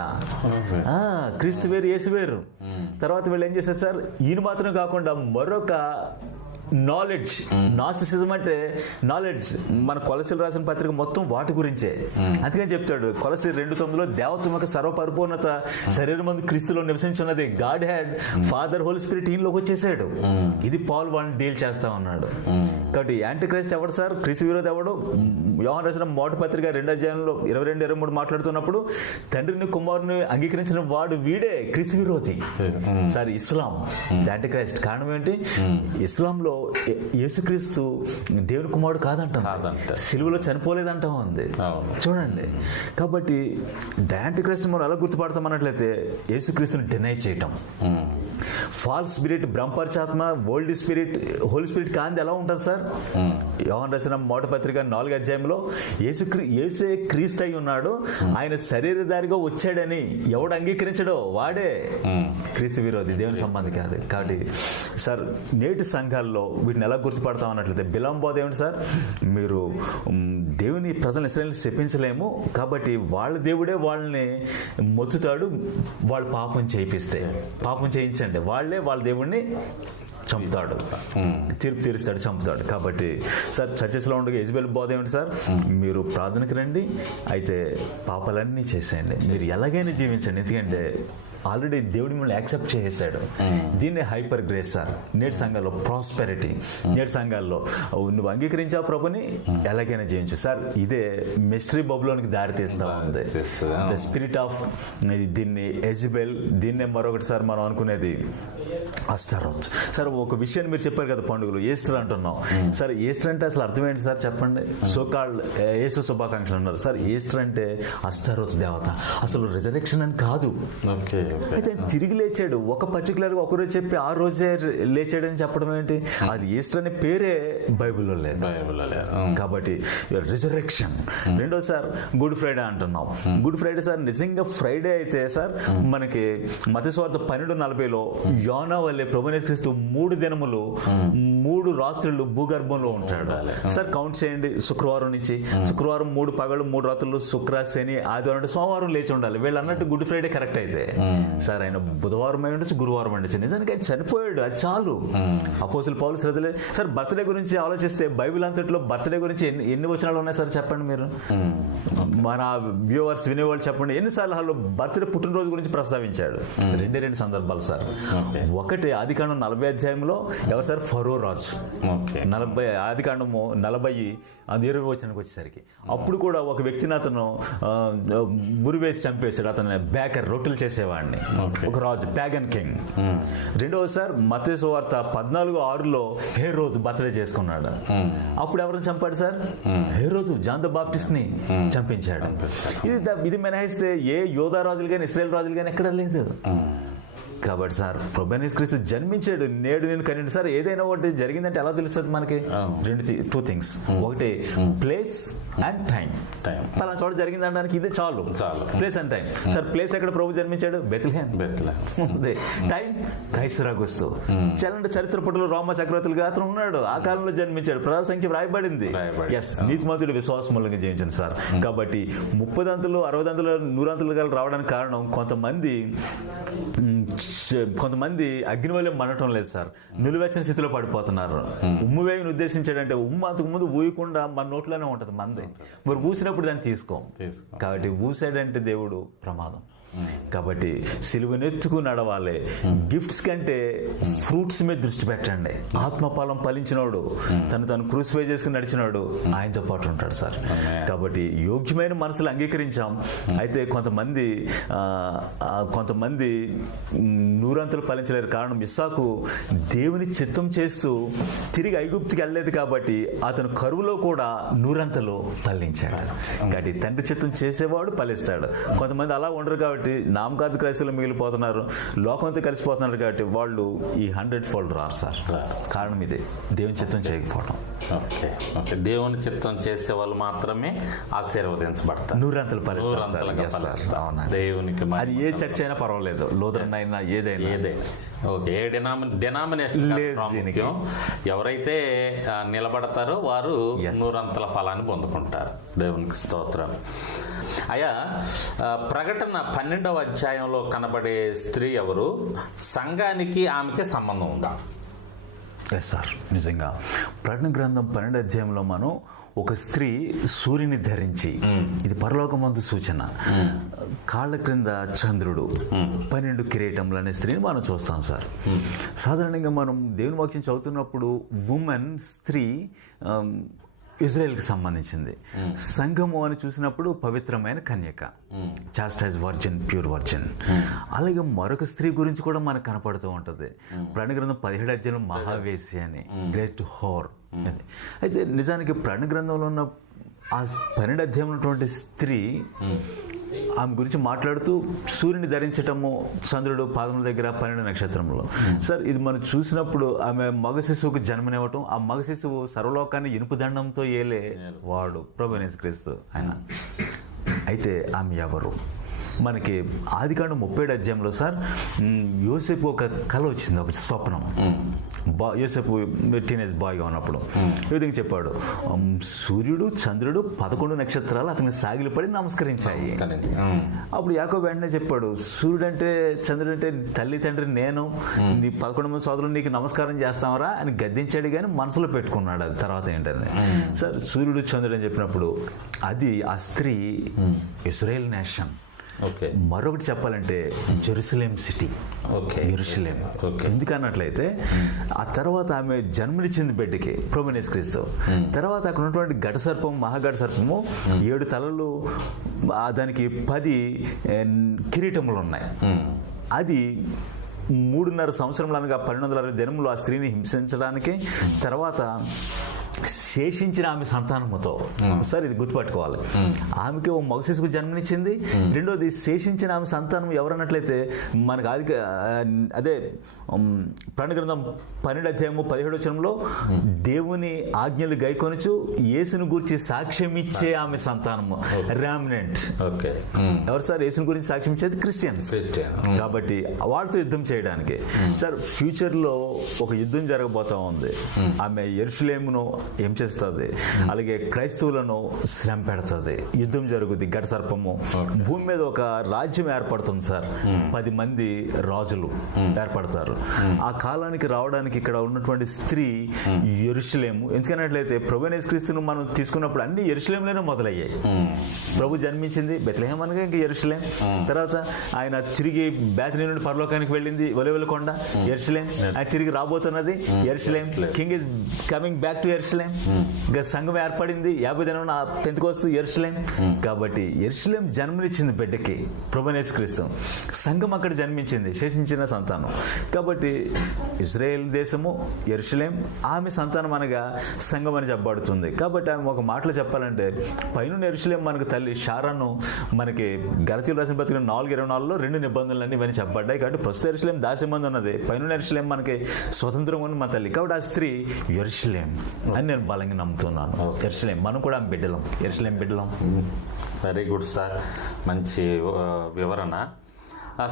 క్రీస్తు వేరు యేసు వేరు. తర్వాత వీళ్ళు ఏం చేశారు సార్, ఈయన మాత్రం కాకుండా మరొక నాలెడ్జ్. నాస్టిసిజం అంటే నాలెడ్జ్. మన కొలసీలు రాసిన పత్రిక మొత్తం వాటి గురించే. అందుకని చెప్తాడు కొలసీ 2:9 దేవత్వం యొక్క సర్వపరిపూర్ణత శరీరమందు క్రీస్తులో నివసించున్నది. God had Father Holy Spirit ఈయనలోకి వచ్చేసాడు. ఇది పాల్ వాళ్ళని డీల్ చేస్తా ఉన్నాడు. కాబట్టి యాంటీ క్రైస్ట్ ఎవడు సార్? క్రీస్తు విరోధి ఎవడు? యోహాను రాసిన మొదటి పత్రిక 2:22-23 మాట్లాడుతున్నప్పుడు తండ్రిని కుమారుని అంగీకరించిన వాడు వీడే క్రీస్తు విరోధి సార్. ఇస్లాం యాంటీ క్రైస్ట్. కారణం ఏంటి? ఇస్లాంలో యేసుక్రీస్తు దేవుని కుమారుడు కాదంట, సిలువలో చనిపోలేదంటాం ఉంది. చూడండి, కాబట్టి యాంటీ క్రైస్ట్ మనం ఎలా గుర్తుపడతాం అన్నట్లయితే యేసుక్రీస్తుని డినై చేయటం. ఫాల్స్ స్పిరిట్, బ్రహ్మపరిచాత్మ, వరల్డ్ స్పిరిట్, హోలీ స్పిరిట్ కాంతి ఎలా ఉంటుంది సార్? యోహాను రాసిన మొదటి పత్రిక 4 యేసే క్రీస్తు అయి ఉన్నాడు, ఆయన శరీరధారిగా వచ్చాడని ఎవడు అంగీకరించడో వాడే క్రీస్తు విరోధి, దేవుని సంబంధి కాదు. కాబట్టి సార్ నేటి సంఘాల్లో వీటిని ఎలా గుర్తుపడతాం అన్నట్లయితే బిలాం బోధ ఏమిటి సార్? మీరు దేవుని ప్రజలను ఇశ్రాయేలుని శపించలేము కాబట్టి వాళ్ళ దేవుడే వాళ్ళని మొత్తుతాడు, వాళ్ళు పాపం చేయిస్తే పాపం చేయించండి, వాళ్ళే వాళ్ళ దేవుడిని చంపుతాడు, తీర్పు తీరుస్తాడు, చంపుతాడు. కాబట్టి సార్ చర్చెస్లో ఉండగా యెజబెల్ బోధ ఏమిటి సార్? మీరు ప్రార్థనకు రండి, అయితే పాపాలన్నీ చేసేయండి, మీరు ఎలాగైనా జీవించండి, ఎందుకంటే ఆల్రెడీ దేవుడి మిమ్మల్ని యాక్సెప్ట్ చేసేసాడు. దీన్నే హైపర్ గ్రేస్ సార్. నేటి సంఘాల్లో ప్రాస్పెరిటీ. నేటి సంఘాల్లో నువ్వు అంగీకరించావు ప్రభుని, ఎలాగైనా జీవించు సార్. ఇదే మిస్టరీ బబులోనికి దారి తీస్తా ఉంది. ద స్పిరిట్ ఆఫ్ దీన్ని యెజబెల్, దీన్నే మరొకటి సార్ మనం అనుకునేది అస్టారోత్. సార్ ఒక విషయాన్ని మీరు చెప్పారు కదా, పండుగలు ఈస్టర్ అంటున్నాం సార్. ఈస్టర్ అంటే అసలు అర్థం ఏంటి సార్ చెప్పండి? సోకాల్డ్ ఈస్టర్ శుభాకాంక్షలు అన్నారు సార్. ఈస్టర్ అంటే అస్టారోత్ దేవత, అసలు రిజరెక్షన్ అని కాదు. అయితే తిరిగి లేచాడు. ఒక పర్టికులర్గా ఒకరోజు చెప్పి ఆ రోజే లేచాడని చెప్పడం ఏంటి? అది ఈస్టర్ అనే పేరే బైబిల్లో లేదు. కాబట్టి రిజరెక్షన్. రెండోది సార్ గుడ్ ఫ్రైడే అంటున్నాం. గుడ్ ఫ్రైడే సార్ నిజంగా ఫ్రైడే అయితే సార్ మనకి మత్తయి సువార్త 12:40 యోనా వల్లే ప్రభువైన యేసుక్రీస్తు 3 దినములు 3 రాత్రులు భూగర్భంలో ఉంటాడు సార్. కౌంట్ చేయండి, శుక్రవారం నుంచి శుక్రవారం 3 పగలు 3 రాత్రులు, శుక్ర శని ఆదివారం అంటే సోమవారం లేచి ఉండాలి. వీళ్ళు అన్నట్టు గుడ్ ఫ్రైడే కరెక్ట్ అయితే సార్ ఆయన బుధవారం అయి ఉండొచ్చు, గురువారం ఉండొచ్చు. నిజానికి ఆయన చనిపోయాడు, అది చాలు. అపోస్తుల పౌలు శ్రద్ధలే సార్. బర్త్డే గురించి ఆలోచిస్తే బైబిల్ అంతట్లో బర్త్డే గురించి ఎన్ని వచనాలు ఉన్నాయి సార్ చెప్పండి మీరు? మన వ్యూవర్స్ వినేవాళ్ళు చెప్పండి, ఎన్నిసార్లు వాళ్ళు బర్త్డే పుట్టినరోజు గురించి ప్రస్తావించాడు? 2 సందర్భాలు సార్. ఒకటి ఆదికాండం 40 అధ్యాయంలో ఎవరు సార్? ఫరో రాజు. 40 ఆదికాండము 40 వచనానికి వచ్చేసరికి అప్పుడు కూడా ఒక వ్యక్తిని అతను ఉరివేసి చంపేశాడు. అతను బేకర్, రొట్టెలు చేసేవాడిని, ఒక రాజు, ప్యాగన్ కింగ్. రెండవ సార్ మత్తయి సువార్త 14:6 హేరోదు బర్త్డే చేసుకున్నాడు. అప్పుడు ఎవరిని చంపాడు సార్? హేరోదు జాన్ ద బాప్టిస్ట్ ని చంపించాడు. ఇది మినహాయిస్తే ఏ యోధా రాజులు కానీ ఇశ్రాయేల్ రాజులు కానీ ఎక్కడా లేదు. కాబట్టి సార్ ప్రభువైన యేసుక్రీస్తు జన్మించాడు, నేడు నేను కనిండి సార్. ఏదైనా ఒకటి జరిగిందంటే ఎలా తెలుస్తుంది మనకి? 2 థింగ్స్. ఒకటి ప్లేస్ అండ్ టైం. పలానా చోట జరిగింది అనడానికి ఇదే చాలు, place and time. Sir place ఎక్కడ ప్రభు జన్మించాడు? బెత్లెహేమ్. టైం క్రైస్తరాగుస్తూ. చలండి చరిత్ర పుటలో రోమ చక్రవర్తులుగా అతను ఉన్నాడు, ఆ కాలంలో జన్మించాడు, ప్రజల సంఖ్య రాయబడింది. ఎస్, నీతిమంతుడు విశ్వాస మూలంగా జీవించండి సార్. కాబట్టి 30 దంతులు 60 దంతులు 100 దంతులు రావడానికి కారణం కొంతమంది అగ్ని వల్ల మండటం లేదు సార్, నిలువెచ్చని స్థితిలో పడిపోతున్నారు. ఉమ్ము వేయని ఉద్దేశించాడంటే ఉమ్ము అంతకు ముందు ఊయకుండా మన నోట్లోనే ఉంటుంది మంది, మరి ఊసినప్పుడు దాన్ని తీసుకోం. కాబట్టి ఊసాడంటే దేవుడు ప్రమాదం. కాబట్టి సిలువనెత్తుకు నడవాలి. గిఫ్ట్స్ కంటే ఫ్రూట్స్ మీద దృష్టి పెట్టండి. ఆత్మఫలం ఫలించినోడు, తను క్రూసిఫై చేసుకుని నడిచినాడు, ఆయనతో పాటు ఉంటాడు సార్. కాబట్టి యోగ్యమైన మనసులు అంగీకరించాం. అయితే కొంతమంది 100 ఫలించలేరు. కారణం ఇస్సాకు దేవుని చిత్తం చేస్తూ తిరిగి ఐగుప్తుకి వెళ్ళలేదు కాబట్టి అతను కరువులో కూడా 100 ఫలించాడు. కాబట్టి తండ్రి చిత్తం చేసేవాడు ఫలిస్తాడు. కొంతమంది అలా ఉండరు కాబట్టి నామకార్థ క్రైస్తవులు మిగిలిపోతున్నారు, లోకంతో కలిసిపోతున్నారు. కాబట్టి వాళ్ళు ఈ 100-fold రారు సార్. కారణం ఇదే, దేవుని చిత్తం చేయకపోవడం. ఓకే, దేవుని చిత్తం చేసే వాళ్ళు మాత్రమే ఆశీర్వదించబడతారు. 100 దేవునికి అది ఏ చర్చ్ అయినా పర్వాలేదు, లూథరన్ అయినా ఏదైనా. ఓకే, ఏ డెనామినేషన్ ప్రాముఖ్యం. ఎవరైతే నిలబడతారో వారు 100 ఫలాన్ని పొందుకుంటారు. దేవునికి స్తోత్రం. అయ్యా, ప్రకటన 12వ అధ్యాయంలో కనబడే స్త్రీ ఎవరు? సంఘానికి ఆమెకి సంబంధం ఉందా? ఎస్ సార్, నిజంగా ప్రకటన గ్రంథం 12వ అధ్యాయంలో మనం ఒక స్త్రీ సూర్యుని ధరించి, ఇది పరలోకమందు సూచన, కాళ్ళ క్రింద చంద్రుడు, 12 కిరీటములు అనే స్త్రీని మనం చూస్తాం సార్. సాధారణంగా మనం దేవుని వాక్యం చదువుతున్నప్పుడు ఉమెన్, స్త్రీ ఇజ్రాయెల్కి సంబంధించింది. సంఘము అని చూసినప్పుడు పవిత్రమైన కన్యక, చాస్టైజ్ వర్జిన్, ప్యూర్ వర్జిన్. అలాగే మరొక స్త్రీ గురించి కూడా మనకు కనపడుతూ ఉంటుంది. ప్రకటన గ్రంథం 17వ అధ్యాయంలో మహావేశ్య అని, గ్రేట్ హోర్ అని. అయితే నిజానికి ప్రకటన గ్రంథంలో ఉన్న ఆ 12వ అధ్యాయంలో ఉన్నటువంటి స్త్రీ ఆమె గురించి మాట్లాడుతూ సూర్యుని ధరించటము, చంద్రుడు పాదముల దగ్గర 12 నక్షత్రములు. సార్, ఇది మనం చూసినప్పుడు ఆమె మగ శిశువుకు జన్మనివ్వటం, ఆ మగ శిశువు సర్వలోకాన్ని ఇనుపు దండంతో ఏలే వాడు ప్రభువైన యేసుక్రీస్తు ఆయన. అయితే ఆమె ఎవరు? మనకి ఆదికాండం 37వ అధ్యాయంలో సార్ యోసేపు ఒక కళ వచ్చింది, ఒక స్వప్నం. యోసేపు టీనేజ్ బాయ్గా ఉన్నప్పుడు ఈ విధంగా చెప్పాడు, సూర్యుడు చంద్రుడు 11 నక్షత్రాలు అతనికి సాగిలిపడి నమస్కరించాయి. అప్పుడు యాకోబు వెంటనే చెప్పాడు, సూర్యుడు అంటే చంద్రుడు అంటే తల్లి తండ్రి నేను, నీ 11 మంది సోదరులు నీకు నమస్కారం చేస్తామరా అని గద్దించాడు, కానీ మనసులో పెట్టుకున్నాడు. అది తర్వాత ఏంటంటే సార్, సూర్యుడు చంద్రుడు అని చెప్పినప్పుడు అది ఆ స్త్రీ ఇజ్రాయెల్ నేషన్. మరొకటి చెప్పాలంటే జెరూసలేం సిటీ, యెరూషలేం. ఎందుకన్నట్లయితే ఆ తర్వాత ఆమె జన్మనిచ్చింది బిడ్డకి, ప్రభువైన యేసుక్రీస్తు. తర్వాత అక్కడ ఉన్నటువంటి ఘట సర్పం, మహాఘట సర్పము 7 తలలు, దానికి 10 కిరీటములు ఉన్నాయి. అది 3.5 సంవత్సరములు అనగా 1260 దినములు ఆ స్త్రీని హింసించడానికి, తర్వాత శేషించిన ఆమె సంతానముతో. సార్, ఇది గుర్తుపట్టుకోవాలి, ఆమెకి ఓ మగ శిశువుకు జన్మనిచ్చింది. రెండోది శేషించిన ఆమె సంతానం ఎవరన్నట్లయితే మనకు అదే ప్రకటన గ్రంథం 12వ అధ్యాయము 17వ వచనంలో దేవుని ఆజ్ఞలు గైకొనుచు యేసును గురించి సాక్ష్యం ఇచ్చే ఆమె సంతానము, రామినెంట్. ఎవరు సార్ యేసుని గురించి సాక్ష్యం ఇచ్చేది? క్రిస్టియన్స్. కాబట్టి వాడితో యుద్ధం చేయడానికి సార్ ఫ్యూచర్ లో ఒక యుద్ధం జరగబోతా ఉంది. ఆమె యెరూషలేమును ఏం చేస్తుంది, అలాగే క్రైస్తవులను శ్రమ పెడుతుంది, యుద్ధం జరుగుతుంది, ఘట సర్పము. భూమి మీద ఒక రాజ్యం ఏర్పడుతుంది సార్, 10 మంది రాజులు ఏర్పడతారు. ఆ కాలానికి రావడానికి ఇక్కడ ఉన్నటువంటి స్త్రీ యెరూషలేము. ఎందుకన్నట్లయితే ప్రభువైన యేసుక్రీస్తును మనం తీసుకున్నప్పుడు అన్ని యెరూషలేంలోనే మొదలయ్యాయి. ప్రభు జన్మించింది బెత్లెహేం అనగా ఇంకా యెరూషలేం. తర్వాత ఆయన తిరిగి బేతనీ నుండి పరలోకానికి వెళ్ళింది ఒలీవల కొండ, యెరూషలేం. ఆయన తిరిగి రాబోతున్నది యెరూషలేం. King is coming back to యెరూషలేం. ఇంకా సంఘం ఏర్పడింది 50 దినం పెంతెకోస్తు, యెరూషలేం. కాబట్టి యెరూషలేం జన్మనిచ్చింది బిడ్డకి, ప్రభువైన యేసుక్రీస్తు. సంఘం అక్కడ జన్మించింది, శేషించిన సంతానం. కాబట్టి ఇజ్రాయేల్ దేశము యెరూషలేం, ఆమె సంతానం అనగా సంఘం అని చెప్పబడుతుంది. కాబట్టి ఆమె ఒక మాటలో చెప్పాలంటే, పైన యెరూషలేం మనకు తల్లి షారాను, మనకి గలతీయులకు రాసిన పత్రిక 4:24లో 2 నిబంధనలన్నీ ఇవన్నీ చెప్పబడ్డాయి. కాబట్టి ప్రస్తుత యెరూషలేం దాస్యమందు ఉన్నది, పైన యెరూషలేం మనకి స్వతంత్రం ఉన్న మన తల్లి. కాబట్టి ఆ స్త్రీ యెరూషలేం అని నేను బలంగా నమ్ముతున్నాను. యెరూషలేం, మనం కూడా ఆమె బిడ్డలం, యెరూషలేం బిడ్డలం. వెరీ గుడ్ సార్, మంచి వివరణ.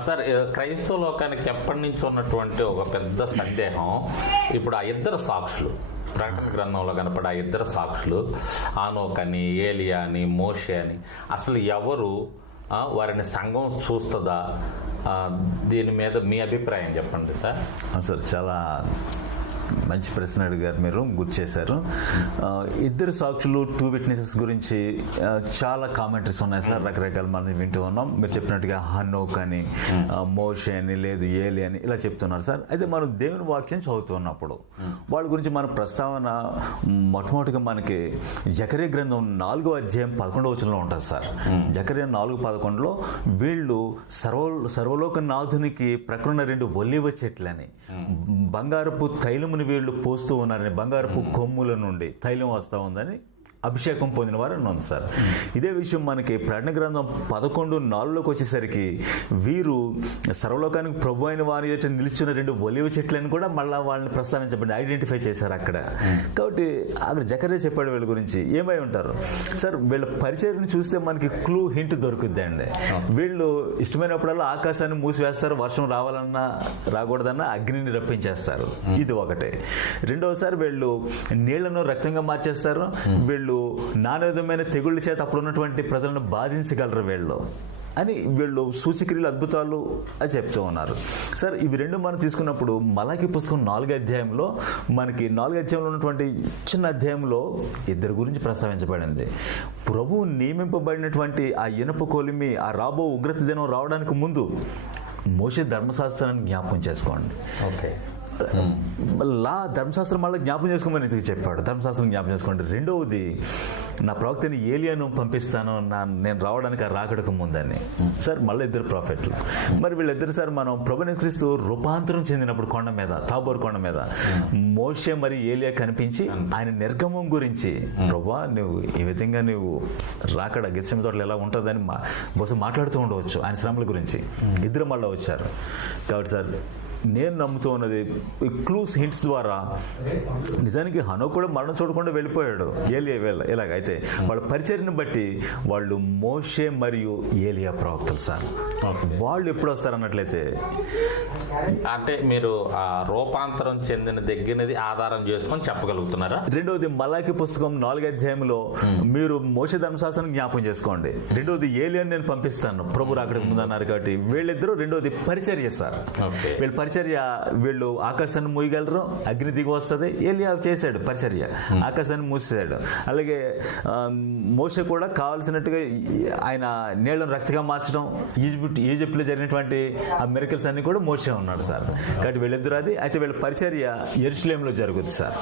సార్, క్రైస్తవ లోకానికి ఎప్పటి నుంచి ఉన్నటువంటి ఒక పెద్ద సందేహం, ఇప్పుడు ఆ 2 సాక్షులు ప్రకటన గ్రంథంలో కనపడే ఆ 2 సాక్షులు, ఆనోక్ అని, ఏలియా అని, మోషే అని, అసలు ఎవరు, వారిని సంఘం చూస్తుందా? దీని మీద మీ అభిప్రాయం చెప్పండి సార్. సార్, చాలా మంచి ప్రశ్న అడిగారు, మీరు గుర్తు చేశారు. 2 సాక్షులు, 2 విట్నెసెస్ గురించి చాలా కామెంటరీస్ ఉన్నాయి సార్, రకరకాల మనం వింటూ ఉన్నాం. మీరు చెప్పినట్టుగా హనోక్ అని, మోషే అని, లేదు ఏలి అని ఇలా చెప్తున్నారు సార్. అయితే మనం దేవుని వాక్యం చదువుతూ ఉన్నప్పుడు వాళ్ళ గురించి మన ప్రస్తావన మొట్టమొదటిగా మనకి జకర్యా గ్రంథం 4వ అధ్యాయం 11వ వచనంలో ఉంటుంది సార్. జకర్యా 4:11లో వీళ్ళు సర్వలోక నాథునికి ప్రక్కన 2 ఒలీవ చెట్లని, బంగారపు తైలముని వీళ్ళు పోస్తూ ఉన్నారని, బంగారపు కొమ్ముల నుండి తైలం వస్తూ ఉందని అభిషేకం పొందిన వారు అని ఉంది సార్. ఇదే విషయం మనకి ప్రకటన గ్రంథం 11:4లోకి వచ్చేసరికి వీరు సర్వలోకానికి ప్రభు అయిన వారి యొక్క నిలిచిన 2 ఒలీవ చెట్లను కూడా మళ్ళీ వాళ్ళని ప్రస్తావించబడి ఐడెంటిఫై చేశారు అక్కడ. కాబట్టి అక్కడ జకర్యా చెప్పాడు వీళ్ళ గురించి. ఏమై ఉంటారు సార్, వీళ్ళ పరిచర్ని చూస్తే మనకి క్లూ, హింట్ దొరుకుద్ది అండి. వీళ్ళు ఇష్టమైనప్పుడల్లా ఆకాశాన్ని మూసివేస్తారు, వర్షం రావాలన్నా రాకూడదన్నా అగ్నిని రప్పించేస్తారు. ఇది ఒకటే. రెండవసారి వీళ్ళు నీళ్లను రక్తంగా మార్చేస్తారు. వీళ్ళు నానా విధమైన తెగుళ్ళ చేత అప్పుడు ఉన్నటువంటి ప్రజలను బాధించగలరు వీళ్ళు. అని వీళ్ళు సూచక్రియలు అద్భుతాలు అని చెప్తూ ఉన్నారు. సార్ ఇవి రెండు మనం తీసుకున్నప్పుడు మలాకి పుస్తకం 4వ అధ్యాయంలో మనకి 4వ అధ్యాయంలో ఉన్నటువంటి చిన్న అధ్యాయంలో ఇద్దరు గురించి ప్రస్తావించబడింది. ప్రభువు నియమింపబడినటువంటి ఆ ఇనుప కొలిమి ఆ రాబో ఉగ్రత దినం రావడానికి ముందు మోషే ధర్మశాస్త్రాన్ని జ్ఞాపకం చేసుకోండి. ఓకే, ధర్మశాస్త్రం మళ్ళీ జ్ఞాపకం చేసుకోమని ఎందుకు చెప్పాడు? ధర్మశాస్త్రం జ్ఞాపకం చేసుకోండి. రెండవది నా ప్రవక్తని ఏలియాను పంపిస్తాను నేను రావడానికి రాకడకు ముందని. సార్ మళ్ళీ ఇద్దరు ప్రాఫెట్లు. మరి వీళ్ళిద్దరు సార్ మనం ప్రభువైన క్రీస్తు రూపాంతరం చెందినప్పుడు కొండ మీద, తాబోర్ కొండ మీద మోషే మరి ఏలియా కనిపించి ఆయన నిర్గమం గురించి, ప్రభువా నువ్వు ఈ విధంగా నువ్వు రాకడ గెత్సేమనే తోటలో ఎలా ఉంటుందని బహుశా మాట్లాడుతూ ఉండవచ్చు ఆయన శ్రమల గురించి. ఇద్దరు మళ్ళీ వచ్చారు. కాబట్టి సార్ నేను నమ్ముతూ ఉన్నది ఈ క్లూస్ హింట్స్ ద్వారా నిజానికి హనోకు కూడా మరణం చూడకుండా వెళ్ళిపోయాడు ఏలియా ఇలాగైతే వాళ్ళ పరిచర్ని బట్టి వాళ్ళు మోషే మరియు ఏలియా ప్రవక్తలు సార్. వాళ్ళు ఎప్పుడు వస్తారు అన్నట్లయితే అంటే మీరు ఆ రూపాంతరం చెందిన దగ్గరది ఆధారం చేసుకొని చెప్పగలుగుతున్నారా? రెండవది మలాకి పుస్తకం 4వ అధ్యాయంలో మీరు మోషే ధర్మశాస్త్రం జ్ఞాపకం చేసుకోండి. రెండవది ఏలియాని నేను పంపిస్తాను ప్రభు రాకడకు ముందు అన్నారు. కాబట్టి వీళ్ళిద్దరూ రెండవది పరిచర్య సార్. వీళ్ళ పరిచర్య, వీళ్ళు ఆకాశాన్ని మూయగలరు, అగ్ని దిగి వస్తుంది. ఏలియా చేశాడు పరిచర్య, ఆకాశాన్ని మూసేశాడు. అలాగే మోషే కూడా కావాల్సినట్టుగా ఆయన నీళ్లను రక్తగా మార్చడం, ఈజిప్ట్లో జరిగినటువంటి ఆ మిరకల్స్ అన్ని కూడా మోషే ఉన్నాడు సార్. కాబట్టి వీళ్ళిద్దరు అది. అయితే వీళ్ళ పరిచర్య యెరూషలేములో జరుగుద్ది సార్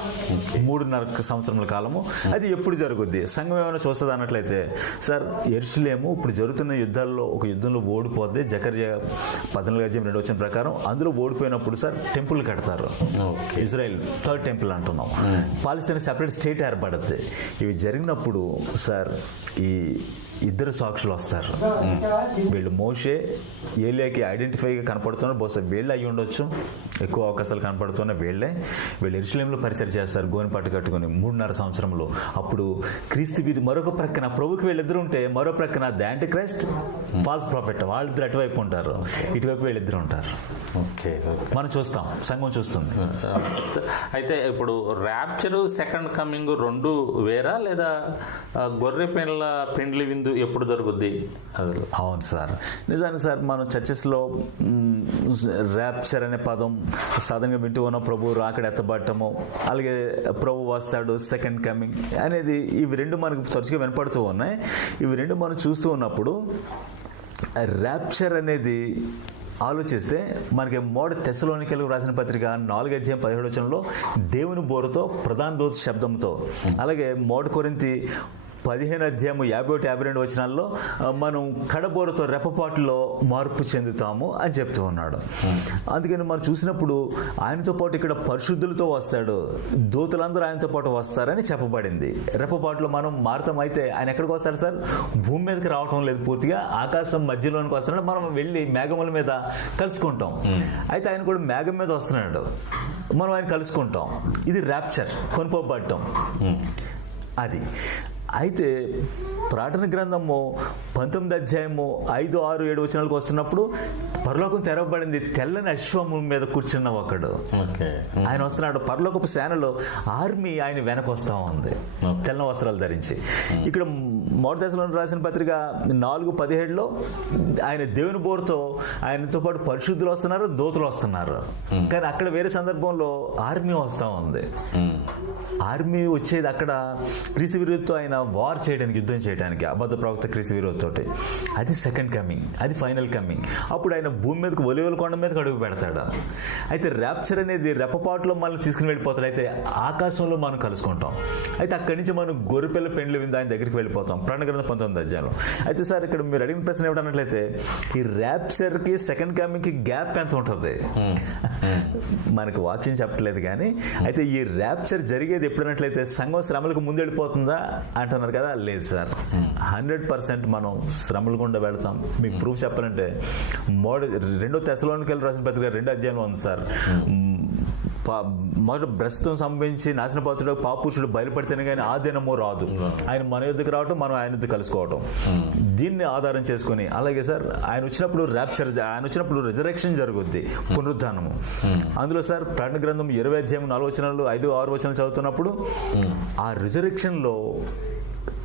3.5 సంవత్సరముల కాలము. అది ఎప్పుడు జరుగుద్ది? సంఘం ఏమైనా చూస్తుంది అన్నట్లయితే సార్ యెరూషలేము ఇప్పుడు జరుగుతున్న యుద్ధాల్లో ఒక యుద్ధంలో ఓడిపోద్ది. జకర్యా 14:2 ప్రకారం అందులో ఓడిపోయినప్పుడు సార్ టెంపుల్ కడతారు. ఇజ్రాయెల్ 3rd టెంపుల్ అంటున్నాం. పాలస్తీనా సెపరేట్ స్టేట్ ఏర్పడుద్ది. ఇవి జరిగినప్పుడు సార్ ఈ ఇద్దరు సాక్షులు వస్తారు. వీళ్ళు మోషే ఏలియాకి ఐడెంటిఫైగా కనపడుతున్నారు. బహుశా వీళ్ళు అయ్యి ఉండొచ్చు, ఎక్కువ అవకాశాలు కనపడుతున్న వీళ్ళు యెరూషలేములో పరిచయం చేస్తారు గోనెపట్టు కట్టుకుని 3.5 సంవత్సరంలో. అప్పుడు క్రీస్తు వీధి మరొక ప్రక్కన ప్రభుకి వీళ్ళిద్దరు ఉంటే, మరో ప్రక్కన the anti Christ falls profit వాళ్ళిద్దరు అటువైపు ఉంటారు, ఇటువైపు వీళ్ళిద్దరు ఉంటారు. ఓకే, మనం చూస్తాం, సంఘం చూస్తుంది. అయితే ఇప్పుడు ర్యాప్చరు సెకండ్ కమింగ్ రెండు వేరా, లేదా గొర్రె పెండ్లి విందు ఎప్పుడు జరుగుద్ది? అవును సార్, నిజానికి సార్ మనం చర్చెస్లో ర్యాప్చర్ అనే పదం సాధారణంగా వింటూ ఉన్న ప్రభు రాకడ ఎత్తబడటము, అలాగే ప్రభు వస్తాడు సెకండ్ కమింగ్ అనేది, ఇవి రెండు మనకు తరచుగా వినపడుతూ ఉన్నాయి. ఇవి రెండు మనం చూస్తూ ఉన్నప్పుడు ర్యాప్చర్ అనేది ఆలోచిస్తే మనకి తెస్సలోనికీయులకు రాసిన పత్రిక 4:17 దేవుని బోరుతో ప్రధాన దూత శబ్దంతో, అలాగే కొరింథీ 15:51-52 మనం కడబోరుతో రెప్పపాటులో మార్పు చెందుతాము అని చెప్తూ ఉన్నాడు. అందుకని మనం చూసినప్పుడు ఆయనతో పాటు ఇక్కడ పరిశుద్ధులతో వస్తాడు, దూతలందరూ ఆయనతో పాటు వస్తారని చెప్పబడింది. రెప్పపాటులో మనం మారుతాం. అయితే ఆయన ఎక్కడికి వస్తాడు సార్? భూమి మీదకి రావటం లేదు, పూర్తిగా ఆకాశం మధ్యలోనికి వస్తున్నాడు. మనం వెళ్ళి మేఘముల మీద కలుసుకుంటాం. అయితే ఆయన కూడా మేఘం మీద వస్తున్నాడు, మనం ఆయన కలుసుకుంటాం. ఇది ర్యాప్చర్, కొనుకోబడటం అది. అయితే ప్రకటన గ్రంథము 19:5-6-7 వస్తున్నప్పుడు పరలోకం తెరవబడింది. తెల్లని అశ్వము మీద కూర్చున్న ఒకడు ఆయన వస్తున్నాడు. పరలోకపు సేనలో ఆర్మీ ఆయన వెనక వస్తూ ఉంది తెల్లని వస్త్రాలు ధరించి. ఇక్కడ దశలోని రాసిన పత్రిక 4:17 ఆయన దేవుని బోరుతో ఆయనతో పాటు పరిశుద్ధులు వస్తున్నారు, దూతలు వస్తున్నారు. కానీ అక్కడ వేరే సందర్భంలో ఆర్మీ వస్తూ ఉంది. ఆర్మీ వచ్చేది అక్కడ క్రీస్తు విరోధితో ఆయన వార్ చేయడానికి, యుద్ధం చేయడానికి, అబద్ధ ప్రవక్త క్రీస్తు విరోధితోటి. అది సెకండ్ కమింగ్, అది ఫైనల్ కమింగ్. అప్పుడు ఆయన భూమి మీదకి ఒలివల కొండ మీదకి అడుగు పెడతాడు. అయితే ర్యాప్చర్ అనేది రెప్పపాటులో మనం తీసుకుని వెళ్ళిపోతాడు. అయితే ఆకాశంలో మనం కలుసుకుంటాం. అయితే అక్కడి నుంచి మనం గొర్రెపిల్ల పెండ్లి విందు ఆయన దగ్గరికి వెళ్ళిపోతాం. ప్రకటన గ్రంథం 19 అయితే సార్ ఇక్కడ మీరు అడిగిన ప్రశ్న ఏమిటన్నట్లయితే ఈ ర్యాప్చర్కి సెకండ్ కమింగ్కి గ్యాప్ ఎంత ఉంటుంది? మనకు వాక్యం చెప్పట్లేదు కానీ, అయితే ఈ ర్యాప్చర్ జరిగేది ఎప్పుడన్నట్లయితే సంఘం శ్రమలకు ముందు వెళ్ళిపోతుందా అంటున్నారు కదా. లేదు సార్, 100% మనం శ్రమల గుండా వెళ్తాం. మీకు ప్రూఫ్ చెప్పాలంటే 2 తెస్సలోనికీయులకు రాసిన పత్రిక 2 ఉంది సార్. మొదట ప్రస్తుతం సంబంధించి నాశనపాత్రుడు పాపురుషుడు బయలుపడితేనే కానీ ఆ దినము రాదు. ఆయన మన యుద్ధకు రావటం, మనం ఆయన యుద్ధ కలుసుకోవటం, దీన్ని ఆధారం చేసుకుని. అలాగే సార్ ఆయన వచ్చినప్పుడు ర్యాప్చర్, ఆయన వచ్చినప్పుడు రిజరెక్షన్ జరుగుద్ది, పునరుద్ధానము. అందులో సార్ ప్రకటన గ్రంథం 20:4-5-6 చదువుతున్నప్పుడు ఆ రిజరెక్షన్ లో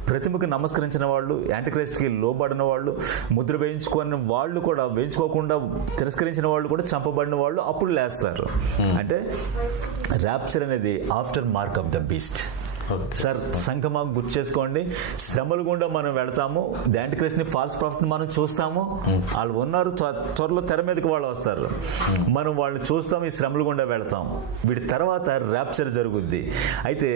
ప్రతిమకు నమస్కరించిన వాళ్ళు, యాంటిక్రైస్ట్కి లోబడిన వాళ్ళు, ముద్ర వేయించుకున్న వాళ్ళు కూడా, వేయించుకోకుండా తిరస్కరించిన వాళ్ళు కూడా, చంపబడిన వాళ్ళు అప్పుడు లేస్తారు. అంటే ర్యాప్చర్ అనేది after mark of the beast. Sir సంఘమా గుర్తు చేసుకోండి, శ్రమలు గుండా మనం వెళతాము, యాంటిక్రైస్ట్ ని, ఫాల్స్ ప్రాఫిట్ మనం చూస్తాము. వాళ్ళు ఉన్నారు, త్వరలో తెర మీదకి వాళ్ళు వస్తారు, మనం వాళ్ళని చూస్తాం, ఈ శ్రమలు గుండా వెళతాం. వీటి తర్వాత ర్యాప్చర్ జరుగుద్ది. అయితే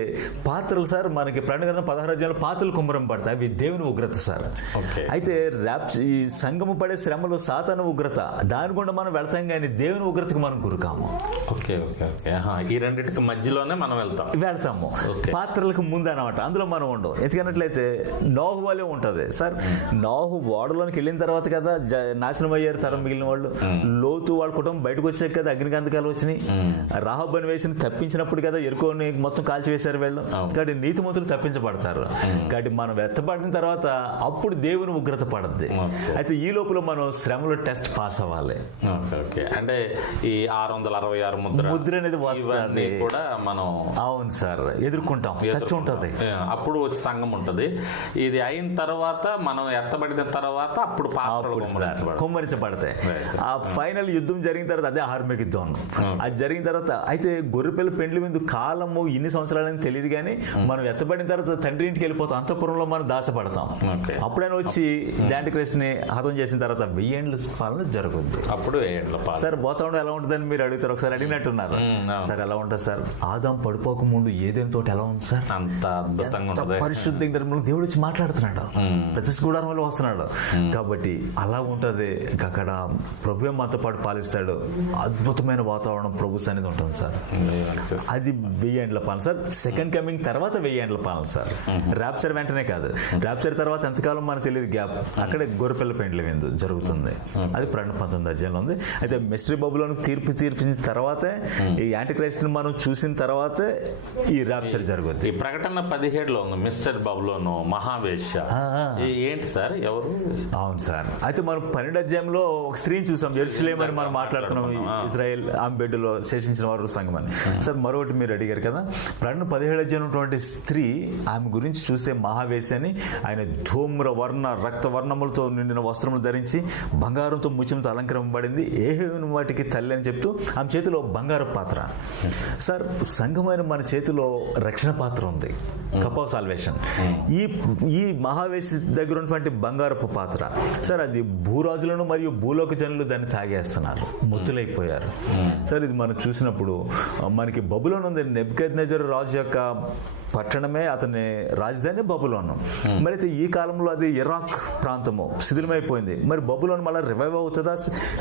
పాత్రలు సార్, మనకి ప్రకటన గ్రంథం 16వ అధ్యాయంలో పాత్రలు కుమ్మరం పడతాయి, అవి దేవుని ఉగ్రత సార్. అయితే ఈ సంఘము పడే శ్రమలు సాతాను ఉగ్రత, దాని గుండా మనం వెళ్తాం, కానీ దేవుని ఉగ్రతకు మనం గురికాము. ఈ రెండింటికి మధ్యలోనే మనం వెళ్తాము. పాత్రలకు ముందు అనమాట, అందులో మనం ఉండవు. ఎందుకన్నట్లయితే నోహు వలే ఉంటుంది సార్. నోహు ఓడలోనికి వెళ్ళిన తర్వాత కదా నాశనం అయ్యారు తరం మిగిలిన వాళ్ళు. లోతు వాళ్ళ కుటుంబం బయటకు వచ్చాక కదా అగ్నిగంధకాలు వచ్చినాయి. రాహబ్ అని వేసిన తప్పించినప్పుడు కదా ఎరుకోని మొత్తం కాల్చివేశారు వీళ్ళు. కాబట్టి నీతిమంతులు తప్పించబడతారు. కాబట్టి మనం ఎత్తబడిన తర్వాత అప్పుడు దేవుని ఉగ్రత పడుద్ది. అయితే ఈ లోపల మనం శ్రమలో టెస్ట్ పాస్ అవ్వాలి. అంటే ఈ 666 ముద్ర అనేది వస్తుంది కూడా మనం, అవును సార్, ఎదుర్కొంటాం. చర్చ ఉంటుంది, అప్పుడు సంఘం ఉంటుంది. ఇది అయిన తర్వాత మనం ఎత్తబడిన తర్వాత అప్పుడు కుమ్మరించబడతాయి. ఆ ఫైనల్ యుద్ధం జరిగిన తర్వాత అదే ఆర్మగెద్దోన్. అది జరిగిన తర్వాత అయితే గొర్రెపిల్ల పెండ్లి ముందు కాలము ఇన్ని సంవత్సరాలని తెలియదు, కానీ మనం ఎత్తబడిన తర్వాత తండ్రి ఇంటికి వెళ్ళిపోతాం, అంతఃపురంలో మనం దాచపడతాం. అప్పుడైనా వచ్చి యాంటిక్రైస్ట్ ని హతం చేసిన తర్వాత 1000 ఏళ్ల పాలన జరుగుద్ది. అప్పుడు 1000 ఏళ్ల పాలన. సార్ పోతాడు ఎలా ఉంటుందని మీరు అడుగుతారు, ఒకసారి అడిగినట్టున్నారు. సార్ ఎలా ఉంటుంది సార్? ఆదాం పడిపోక ముందు ఏదేని తోటి ఎలా ఉంది సార్? అంత అద్భుతంగా ఉంటుంది. పరిశుద్ధంగా దేవుడు వచ్చి మాట్లాడుతున్నాడు, ప్రతి గుడారంలో వస్తున్నాడు. కాబట్టి అలా ఉంటది. అక్కడ ప్రభు మనతో పాటు పాలిస్తాడు. అద్భుతమైన వాతావరణం ప్రభు సన్నిధి ఉంటుంది సార్. అది 1000 ఏళ్ల పాలన సార్. సెకండ్ కమింగ్ తర్వాత 1000 ఏళ్ల పాలన సార్. ర్యాప్చర్ వెంటనే కాదు, ర్యాప్చర్ తర్వాత ఎంతకాలం మనకు తెలియదు, గ్యాప్. అక్కడే గొర్రెపిల్ల పెండ్లి విందు జరుగుతుంది. అది ప్రకటన 19వ అధ్యాయంలో ఉంది. అయితే మిస్టరీ బబులోనికి తీర్పించిన తర్వాతే, ఈ యాంటిక్రైస్ట్ ని మనం చూసిన తర్వాతే ఈ ర్యాప్చర్ జరుగుతుంది. ఈ ప్రకటన 17లో ఉంది మిస్టర్ బబులోను మహావేశ్య. ఏంటి సార్, ఎవరు? అవును సార్. అయితే మనం 12వ అధ్యాయంలో ఒక స్త్రీని చూసాం, యెరూషలేము అని మనం మాట్లాడుతున్నాం. ఇజ్రాయెల్ ఆమె బెడ్లో శేషించిన వారు సంఘం అని. సార్ మరొకటి మీరు అడిగారు కదా, ప్రకటన 17వ అధ్యాయం ఉన్నటువంటి స్త్రీ, ఆమె గురించి చూస్తే మహావేశ్య అని. ఆయన ధూమ్ర వర్ణ రక్త వర్ణములతో నిండిన వస్త్రములు ధరించి బంగారంతో ముత్యంతో అలంకరింపబడింది, ఏహేను వాటికి తల్లి అని చెప్తూ ఆమె చేతిలో బంగారు పాత్ర. సార్ సంఘమైన మన చేతిలో రక్షణ పాత్ర ఉంది, కప్ ఆఫ్ సాల్వేషన్. ఈ మహావేశి దగ్గర ఉన్నటువంటి బంగారపు పాత్ర సార్, అది భూరాజులను మరియు భూలోక జనులు దాన్ని తాగేస్తున్నారు, ముత్తులైపోయారు సార్. ఇది మనం చూసినప్పుడు మనకి బబులోను ఉంది. నెబుకద్నెజరు రాజు యొక్క పట్టణమే అతని రాజధాని బబులోను. మరి అయితే ఈ కాలంలో అది ఇరాక్ ప్రాంతము శిథిలమైపోయింది. మరి బబులోను మళ్ళీ రివైవ్ అవుతుందా?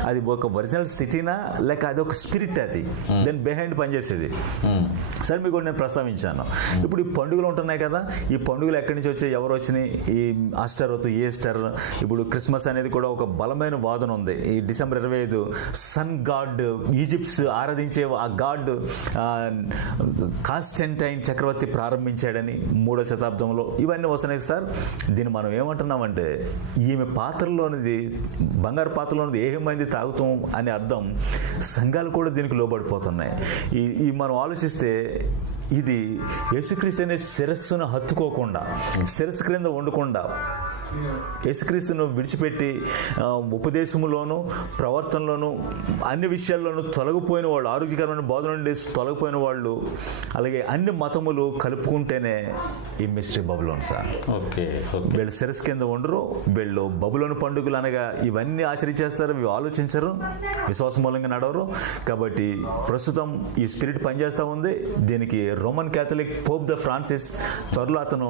అది ఒక ఒరిజినల్ సిటీనా, లేక అది ఒక స్పిరిట్? అది దాని బిహైండ్ పనిచేసేది. సరే మీకు నేను ప్రస్తావించాను. ఇప్పుడు ఈ పండుగలు ఉంటున్నాయి కదా, ఈ పండుగలు ఎక్కడి నుంచి వచ్చాయి, ఎవరు వచ్చినాయి? ఈ అస్టరోత్, ఈస్టర్. ఇప్పుడు క్రిస్మస్ అనేది కూడా ఒక బలమైన వాదన ఉంది. ఈ డిసెంబర్ 25 సన్ గాడ్, ఈజిప్ట్స్ ఆరాధించే ఆ గాడ్ కాన్స్టంటైన్ చక్రవర్తి ప్రారంభించాడని 3వ శతాబ్దంలో ఇవన్నీ వస్తున్నాయి సార్. దీన్ని మనం ఏమంటున్నామంటే, ఈమె పాత్రలోనిది, బంగారు పాత్రలోనిది ఏమైంది తాగుతాం అని అర్థం. సంఘాలు కూడా దీనికి లోబడిపోతున్నాయి. ఈ మనం ఆలోచిస్తే ఇది యేసుక్రీస్తు అనే శిరస్సును హత్తుకోకుండా, శిరస్సు క్రింద ఉండకుండా, యేసుక్రీస్తును విడిచిపెట్టి ఉపదేశములోను ప్రవర్తనలోను అన్ని విషయాల్లోనూ తొలగిపోయిన వాళ్ళు, ఆరోగ్యకరమైన బోధన నుండి తొలగిపోయిన వాళ్ళు, అలాగే అన్ని మతములు కలుపుకుంటేనే ఈ మిస్టరీ బబులోన్ సార్. వీళ్ళు శిరస్సు కింద ఉండరు, వీళ్ళు బబులోను పండుగలు అనగా ఇవన్నీ ఆచరించేస్తారు, ఇవి ఆలోచించరు, విశ్వాస మూలంగా నడవరు. కాబట్టి ప్రస్తుతం ఈ స్పిరిట్ పనిచేస్తూ ఉంది. దీనికి Roman Catholic Pope the Francis త్వరలో అతను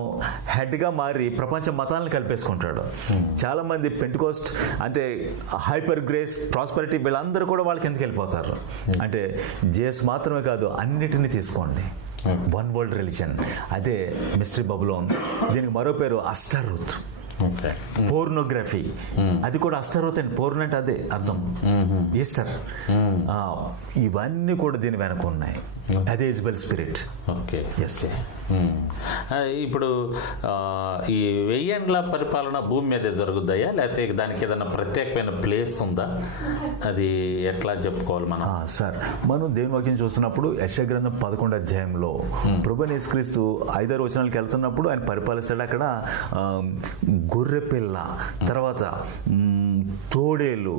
హెడ్గా మారి ప్రపంచ మతాలను కలిపేసుకుంటాడు. చాలా మంది పెంటికోస్ట్ అంటే హైపర్ గ్రేస్, ప్రాస్పరిటీ, వీళ్ళందరూ కూడా వాళ్ళకి ఎందుకు వెళ్ళిపోతారు అంటే, జేఎస్ మాత్రమే కాదు, అన్నిటినీ తీసుకోండి, వన్ వరల్డ్ రిలీజన్. అదే మిస్టరీ బబులోన్. దీనికి మరో పేరు అస్టరోత్. ఓకే. పోర్నోగ్రఫీ, అది కూడా అష్టరోత్ అండి. పోర్న్ అంటే అదే అర్థం, ఈస్టర్. ఇవన్నీ కూడా దీని వెనక ఉన్నాయి. అదే ఇజబెల్ స్పిరిట్. ఓకే. ఎస్. ఇప్పుడు ఈ 1000 ఏండ్ల పరిపాలన భూమి మీదే జరుగుతాయా, లేకపోతే దానికి ఏదైనా ప్రత్యేకమైన ప్లేస్ ఉందా? అది ఎట్లా చెప్పుకోవాలి మనం? సార్, మనం దేవుని వాక్యం చూస్తున్నప్పుడు యెషయా గ్రంథం 11వ అధ్యాయంలో ప్రభువైన యేసుక్రీస్తు 5-6 వచనాలకు వెళ్తున్నప్పుడు ఆయన పరిపాలిస్తాడు. అక్కడ గొర్రె పిల్ల, తర్వాత తోడేలు,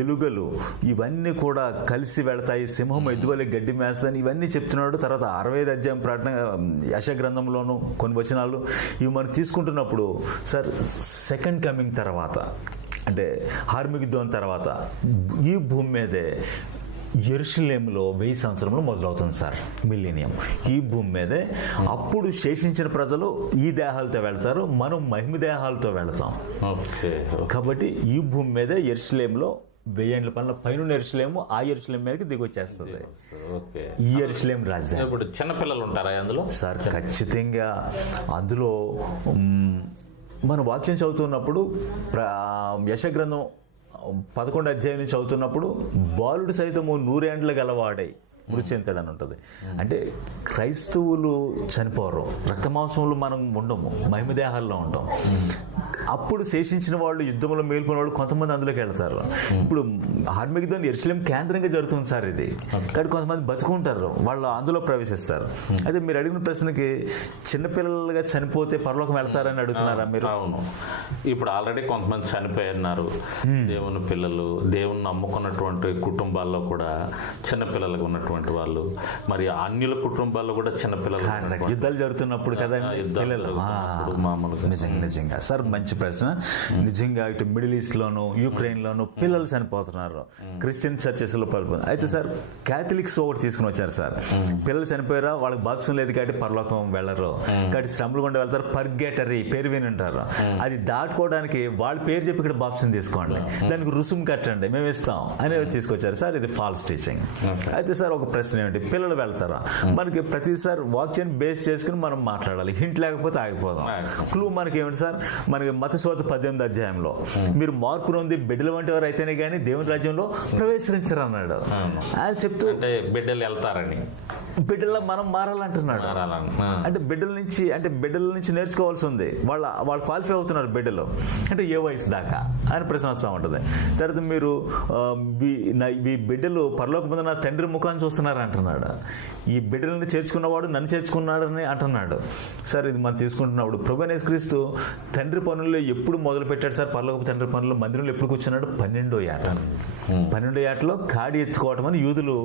ఎలుగలు ఇవన్నీ కూడా కలిసి వెళతాయి, సింహం ఎద్దువలే గడ్డి మేస్తాయని ఇవన్నీ చెప్తున్నాడు. తర్వాత 65వ అధ్యాయం ప్రకటన యెషయా గ్రంథంలోను కొన్ని వచనాలు ఇవి మనం తీసుకుంటున్నప్పుడు సార్, సెకండ్ కమింగ్ తర్వాత అంటే హార్మిగిద్దోన్ తర్వాత ఈ భూమి మీదే యెరూషలేములో 1000 సంవత్సరంలో మొదలవుతుంది సార్ మిలీనియం. ఈ భూమి మీదే అప్పుడు శేషించిన ప్రజలు ఈ దేహాలతో వెళ్తారు, మనం మహిమ దేహాలతో వెళ్తాం. కాబట్టి ఈ భూమి మీదే యెరూషలేములో 1000 ఏండ్ల పైన యెరూషలేము, ఆ యెరూషలేం మీదకి దిగొచ్చేస్తుంది. ఈ యెరూషలేం రాజధాని. ఇప్పుడు చిన్నపిల్లలు ఉంటారా అందులో? సార్ ఖచ్చితంగా అందులో మన వాక్యం చదువుతున్నప్పుడు యెషయా గ్రంథం 11వ అధ్యాయం నుంచి చదువుతున్నప్పుడు బాలుడు సైతము 100 ఏండ్ల గలవాడై మృతి చెందాడని ఉంటుంది. అంటే క్రైస్తవులు చనిపోరు, రక్తమాంసంలో మనం ఉండము, మహిమ దేహాల్లో ఉంటాం. అప్పుడు శేషించిన వాళ్ళు, యుద్ధంలో మేల్కొన్న వాళ్ళు కొంతమంది అందులోకి వెళ్తారు. ఇప్పుడు హార్మిగిద్దోన్ యెరూషలేం కేంద్రంగా జరుగుతుంది సార్ ఇది. కానీ కొంతమంది బతుకుంటారు, వాళ్ళు అందులో ప్రవేశిస్తారు. అయితే మీరు అడిగిన ప్రశ్నకి చిన్నపిల్లలుగా చనిపోతే పరలోకం వెళ్తారని అడుగుతున్నారా మీరు? అవును. ఇప్పుడు ఆల్రెడీ కొంతమంది చనిపోయినారు. దేవుని పిల్లలు, దేవుని నమ్ముకున్నటువంటి కుటుంబాల్లో కూడా చిన్నపిల్లలుగా ఉన్నటువంటి వాళ్ళు, మరి అన్యుల కుటుంబాల్లో కూడా చిన్నపిల్లలు, యుద్ధాలు జరుగుతున్నప్పుడు కదా మామూలుగా. నిజంగా సార్, మంచి ప్రశ్న. నిజంగా ఇటు మిడిల్ ఈస్ట్ లోను, యుక్రెయిన్ లోను పిల్లలు చనిపోతున్నారు, క్రిస్టియన్ చర్చెస్ లో పడిపోతున్నారు. అయితే సార్ క్యాథలిక్స్ ఒకటి తీసుకుని వచ్చారు సార్. పిల్లలు చనిపోయారా, వాళ్ళకి బాక్సం లేదు కాబట్టి పరలోకం వెళ్ళరు, కాబట్టి శ్రమలు గుండా వెళ్తారు. పర్గేటరీ పేరు విని ఉంటారు. అది దాటుకోవడానికి వాళ్ళ పేరు చెప్పి ఇక్కడ బాప్సం తీసుకోండి, దానికి రుసుము కట్టండి, మేము ఇస్తాం అనేది తీసుకొచ్చారు సార్. ఇది ఫాల్స్ టీచింగ్. అయితే సార్ ఒక ప్రశ్న ఏమిటి, పిల్లలు వెళ్తారా? మనకి ప్రతిసారి వాక్యాన్ని బేస్ చేసుకుని మనం మాట్లాడాలి, హింట్ లేకపోతే ఆగిపోదాం. క్లూ మనకి ఏమిటి సార్, మనకి మత్తయి 18వ అధ్యాయంలో మీరు మార్పు నొంది బిడ్డల వంటి వారు అయితేనే కానీ దేవుని రాజ్యంలో ప్రవేశించరు అన్నాడు. ఆయన చెప్తూ బిడ్డలు వెళ్తారని, బిడ్డల్లో మనం మారాలంటున్నాడు. అంటే బిడ్డల నుంచి నేర్చుకోవాల్సి ఉంది. వాళ్ళు క్వాలిఫై అవుతున్నారు బిడ్డలు అంటే ఏ వయసు దాకా అని ప్రశ్న వస్తూ ఉంటుంది. తర్వాత మీరు ఈ బిడ్డలు పరలోక ముందు నా తండ్రి ముఖాన్ని చూస్తున్నారు అంటున్నాడు. ఈ బిడ్డలను చేర్చుకున్నవాడు నన్ను చేర్చుకున్నాడని అంటున్నాడు. సార్ ఇది మనం తీసుకుంటున్నప్పుడు ప్రభువైన యేసుక్రీస్తు తండ్రి పనుల్లో ఎప్పుడు మొదలు పెట్టాడు సార్? పరలోక తండ్రి పనులు మందిరంలో ఎప్పుడు కూర్చున్నాడు? 12వ ఏట. 12వ ఏటలో కాడి ఎత్తుకోవటం అని యూదులు